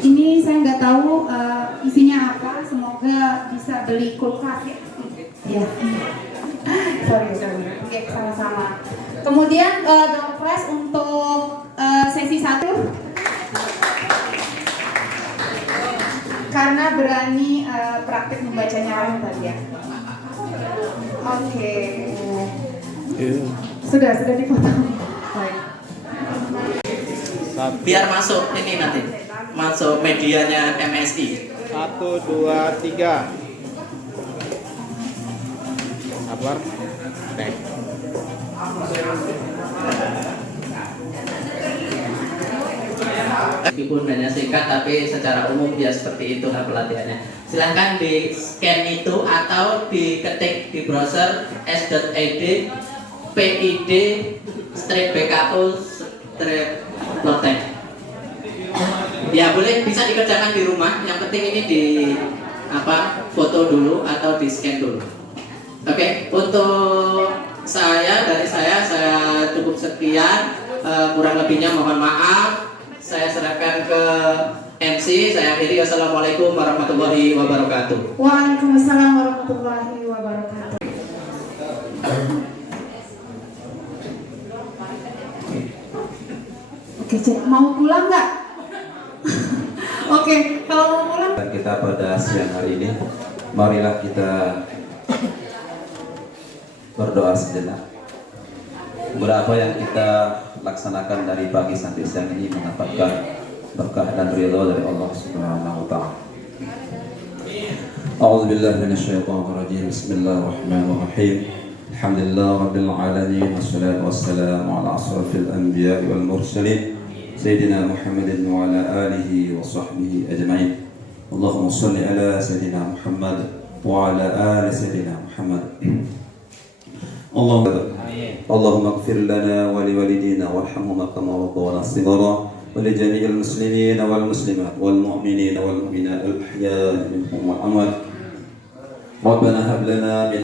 Ini saya nggak tahu isinya apa. Semoga bisa beli kulkas ya. Ya. sorry. Oke, sama-sama. Kemudian door prize untuk sesi 1 karena berani praktik membacanya orang tadi ya. Oke. Sudah dipotong. Baik. Biar masuk ini nanti. Masuk medianya MSI. 1, 2, 3. Sabar. Baik. meskipun hanya singkat tapi secara umum ya seperti itulah pelatihannya. Silahkan di scan itu atau diketik di browser s.id pid-bku-lotek. Ya boleh, bisa dikerjakan di rumah. Yang penting ini di foto dulu atau di scan dulu. Oke, untuk dari saya cukup sekian. Kurang lebihnya mohon maaf. Saya serahkan ke MC. Saya akhiri. Wassalamualaikum warahmatullahi wabarakatuh. Waalaikumsalam warahmatullahi wabarakatuh. Oke, mau pulang nggak? Oke, kalau mau pulang. Kita pada siang hari ini, marilah kita berdoa sejenak. Berapa yang kita laksanakan dari pagi sampai siang ini mendapatkan berkah dan ridha dari Allah Subhanahu wa taala. A'udzubillahi minasyaitonir rajim. Bismillahirrahmanirrahim. Alhamdulillah rabbil alamin wassalatu wassalamu ala asrafil anbiya'i wal mursalin sayyidina Muhammadin wa ala alihi wa sahbihi ajma'in. Allahumma shalli ala sayyidina Muhammad wa ala ali sayyidina Muhammad. اللهم اغفر لنا ولوالدينا وارحمهما كما ربونا صغارا ولجميع المسلمين والمسلمات والمؤمنين والمؤمنات الأحياء منهم والأموات ربنا هب لنا من.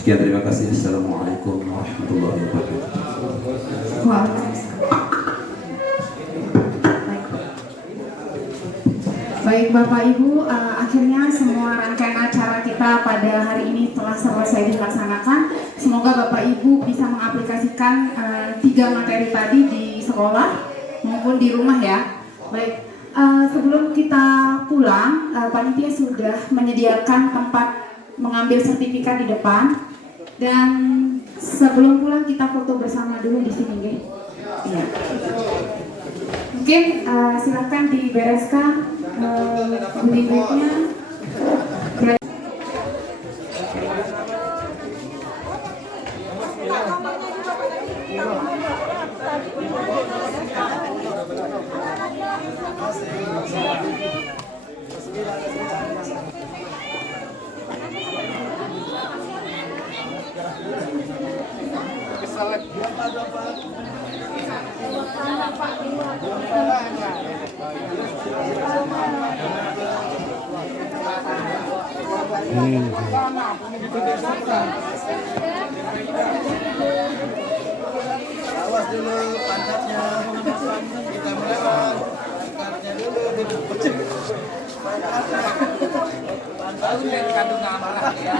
Sekian, terima kasih. Assalamualaikum warahmatullahi wabarakatuh. Baik Bapak Ibu, akhirnya semua rangkaian acara kita pada hari ini telah selesai dilaksanakan. Semoga Bapak Ibu bisa mengaplikasikan 3 materi tadi di sekolah maupun di rumah ya. Baik, sebelum kita pulang, panitia sudah menyediakan tempat mengambil sertifikat di depan. Dan sebelum pulang kita foto bersama dulu di sini, ya. Iya. Mungkin silakan dibereskan goodie bag-nya. Awas dulu pantatnya, kita melewat pantatnya dulu. Pantatnya kandung amarah ya.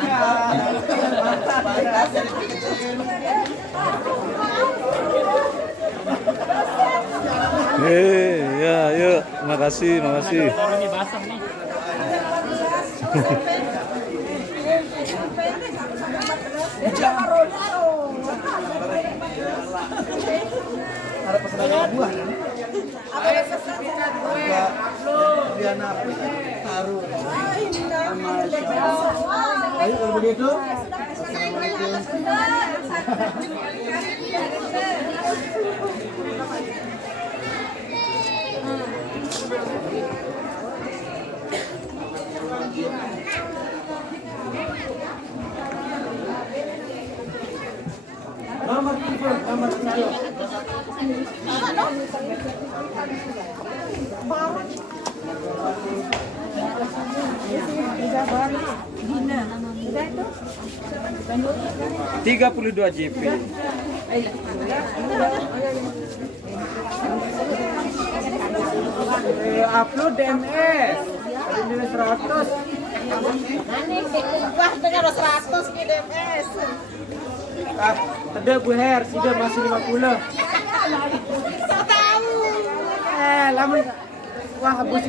Pantat dari kecil. Ya, yuk, makasih. Ini basah nih. Ada pesanan buah kan? Ada pesanan buah. Diana taruh. Ayo kalau begitu. Nomor 32 JP. Upload DMS. DMS 100. Wah, dengan 100 ke DMS. Ada Bu Her, sudah masih 50. So tahu. Lama. Wah, habis.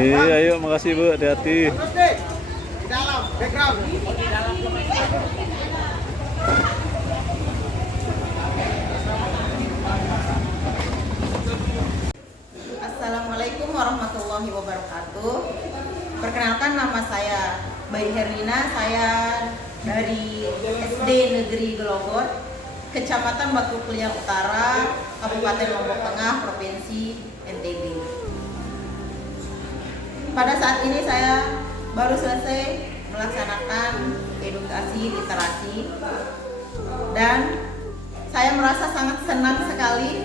Ayo, makasih Bu, hati-hati. Terus deh. Di dalam, background. Assalamualaikum warahmatullahi wabarakatuh. Perkenalkan, nama saya Bayi Herlina. Saya dari SD Negeri Gelogor, Kecamatan Batu Kliang Utara, Kabupaten Lombok Tengah, Provinsi NTB. Pada saat ini saya baru selesai melaksanakan edukasi literasi dan saya merasa sangat senang sekali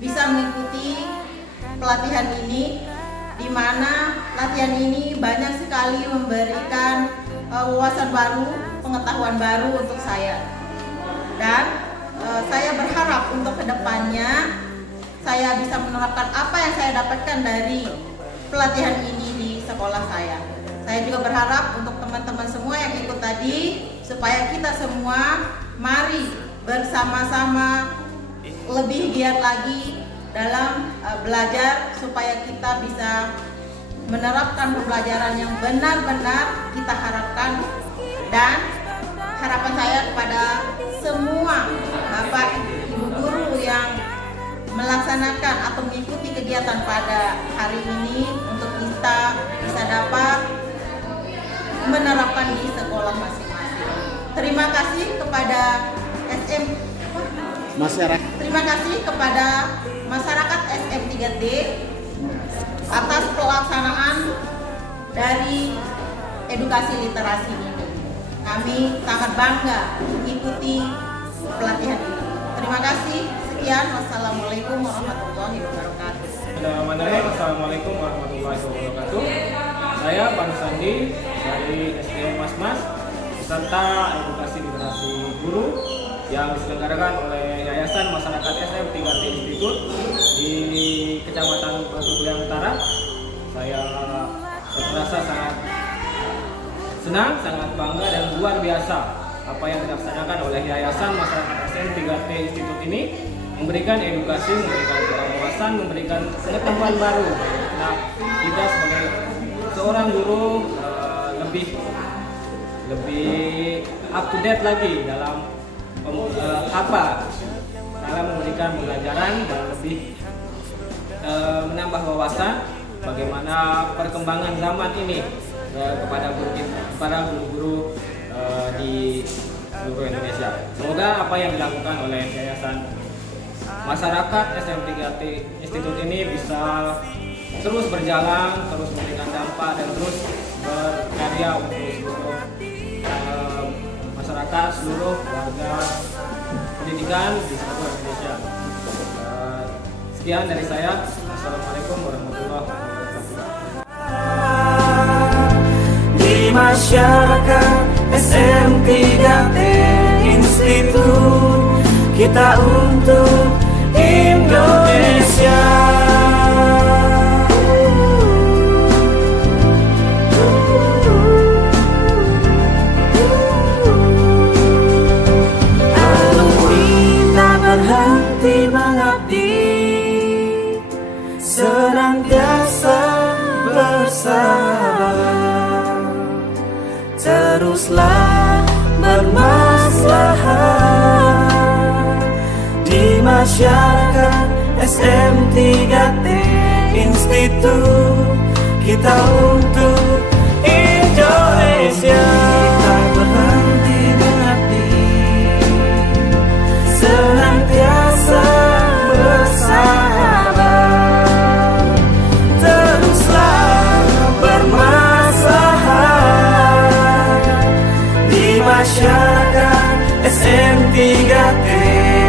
bisa mengikuti pelatihan ini, di mana pelatihan ini banyak sekali memberikan wawasan baru, pengetahuan baru untuk saya. Dan saya berharap untuk kedepannya saya bisa menerapkan apa yang saya dapatkan dari pelatihan ini di sekolah saya. Saya juga berharap untuk teman-teman semua yang ikut tadi, supaya kita semua mari bersama-sama lebih giat lagi dalam belajar, supaya kita bisa menerapkan pembelajaran yang benar-benar kita harapkan. Dan harapan saya kepada semua Bapak Ibu guru yang melaksanakan atau mengikuti kegiatan pada hari ini, untuk kita bisa dapat menerapkan di sekolah masing-masing. Terima kasih kepada Terima kasih kepada masyarakat SM3D atas pelaksanaan dari edukasi literasi ini. Kami sangat bangga mengikuti pelatihan ini. Terima kasih. Sekian. Wassalamualaikum warahmatullahi wabarakatuh. Assalamualaikum warahmatullahi wabarakatuh. Saya Pak Nusandi dari SDM Mas peserta edukasi literasi guru yang diselenggarakan oleh Yayasan Masyarakat SM3D Institute di Kecamatan Batu Kliang Utara. Saya merasa sangat senang, sangat bangga dan luar biasa apa yang dilaksanakan oleh Yayasan Masyarakat SM3D Institute ini, memberikan edukasi, memberikan wawasan, memberikan pengetahuan baru. Nah, kita sebagai seorang guru lebih up to date lagi dalam dalam memberikan pembelajaran dan lebih menambah wawasan bagaimana perkembangan zaman ini kepada guru-guru di seluruh Indonesia. Semoga apa yang dilakukan oleh Yayasan Masyarakat SM3D Institute ini bisa terus berjalan, terus memberikan dampak dan terus berkarya untuk seluruh masyarakat, seluruh warga pendidikan di seluruh Indonesia. Sekian dari saya. Assalamualaikum warahmatullahi wabarakatuh. Di masyarakat SM3D Institute, kita untuk Indonesia. Berhenti mengabdi, senantiasa bersabar, teruslah bermaslahat di masyarakat SM3D Institute, kita untuk Indonesia. Kita berhenti mengabdi, senantiasa bersahabat, teruslah bermaslahat di masyarakat SM3D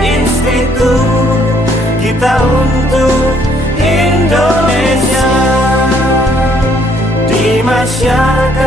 Institute, kita untuk Indonesia. Di masyarakat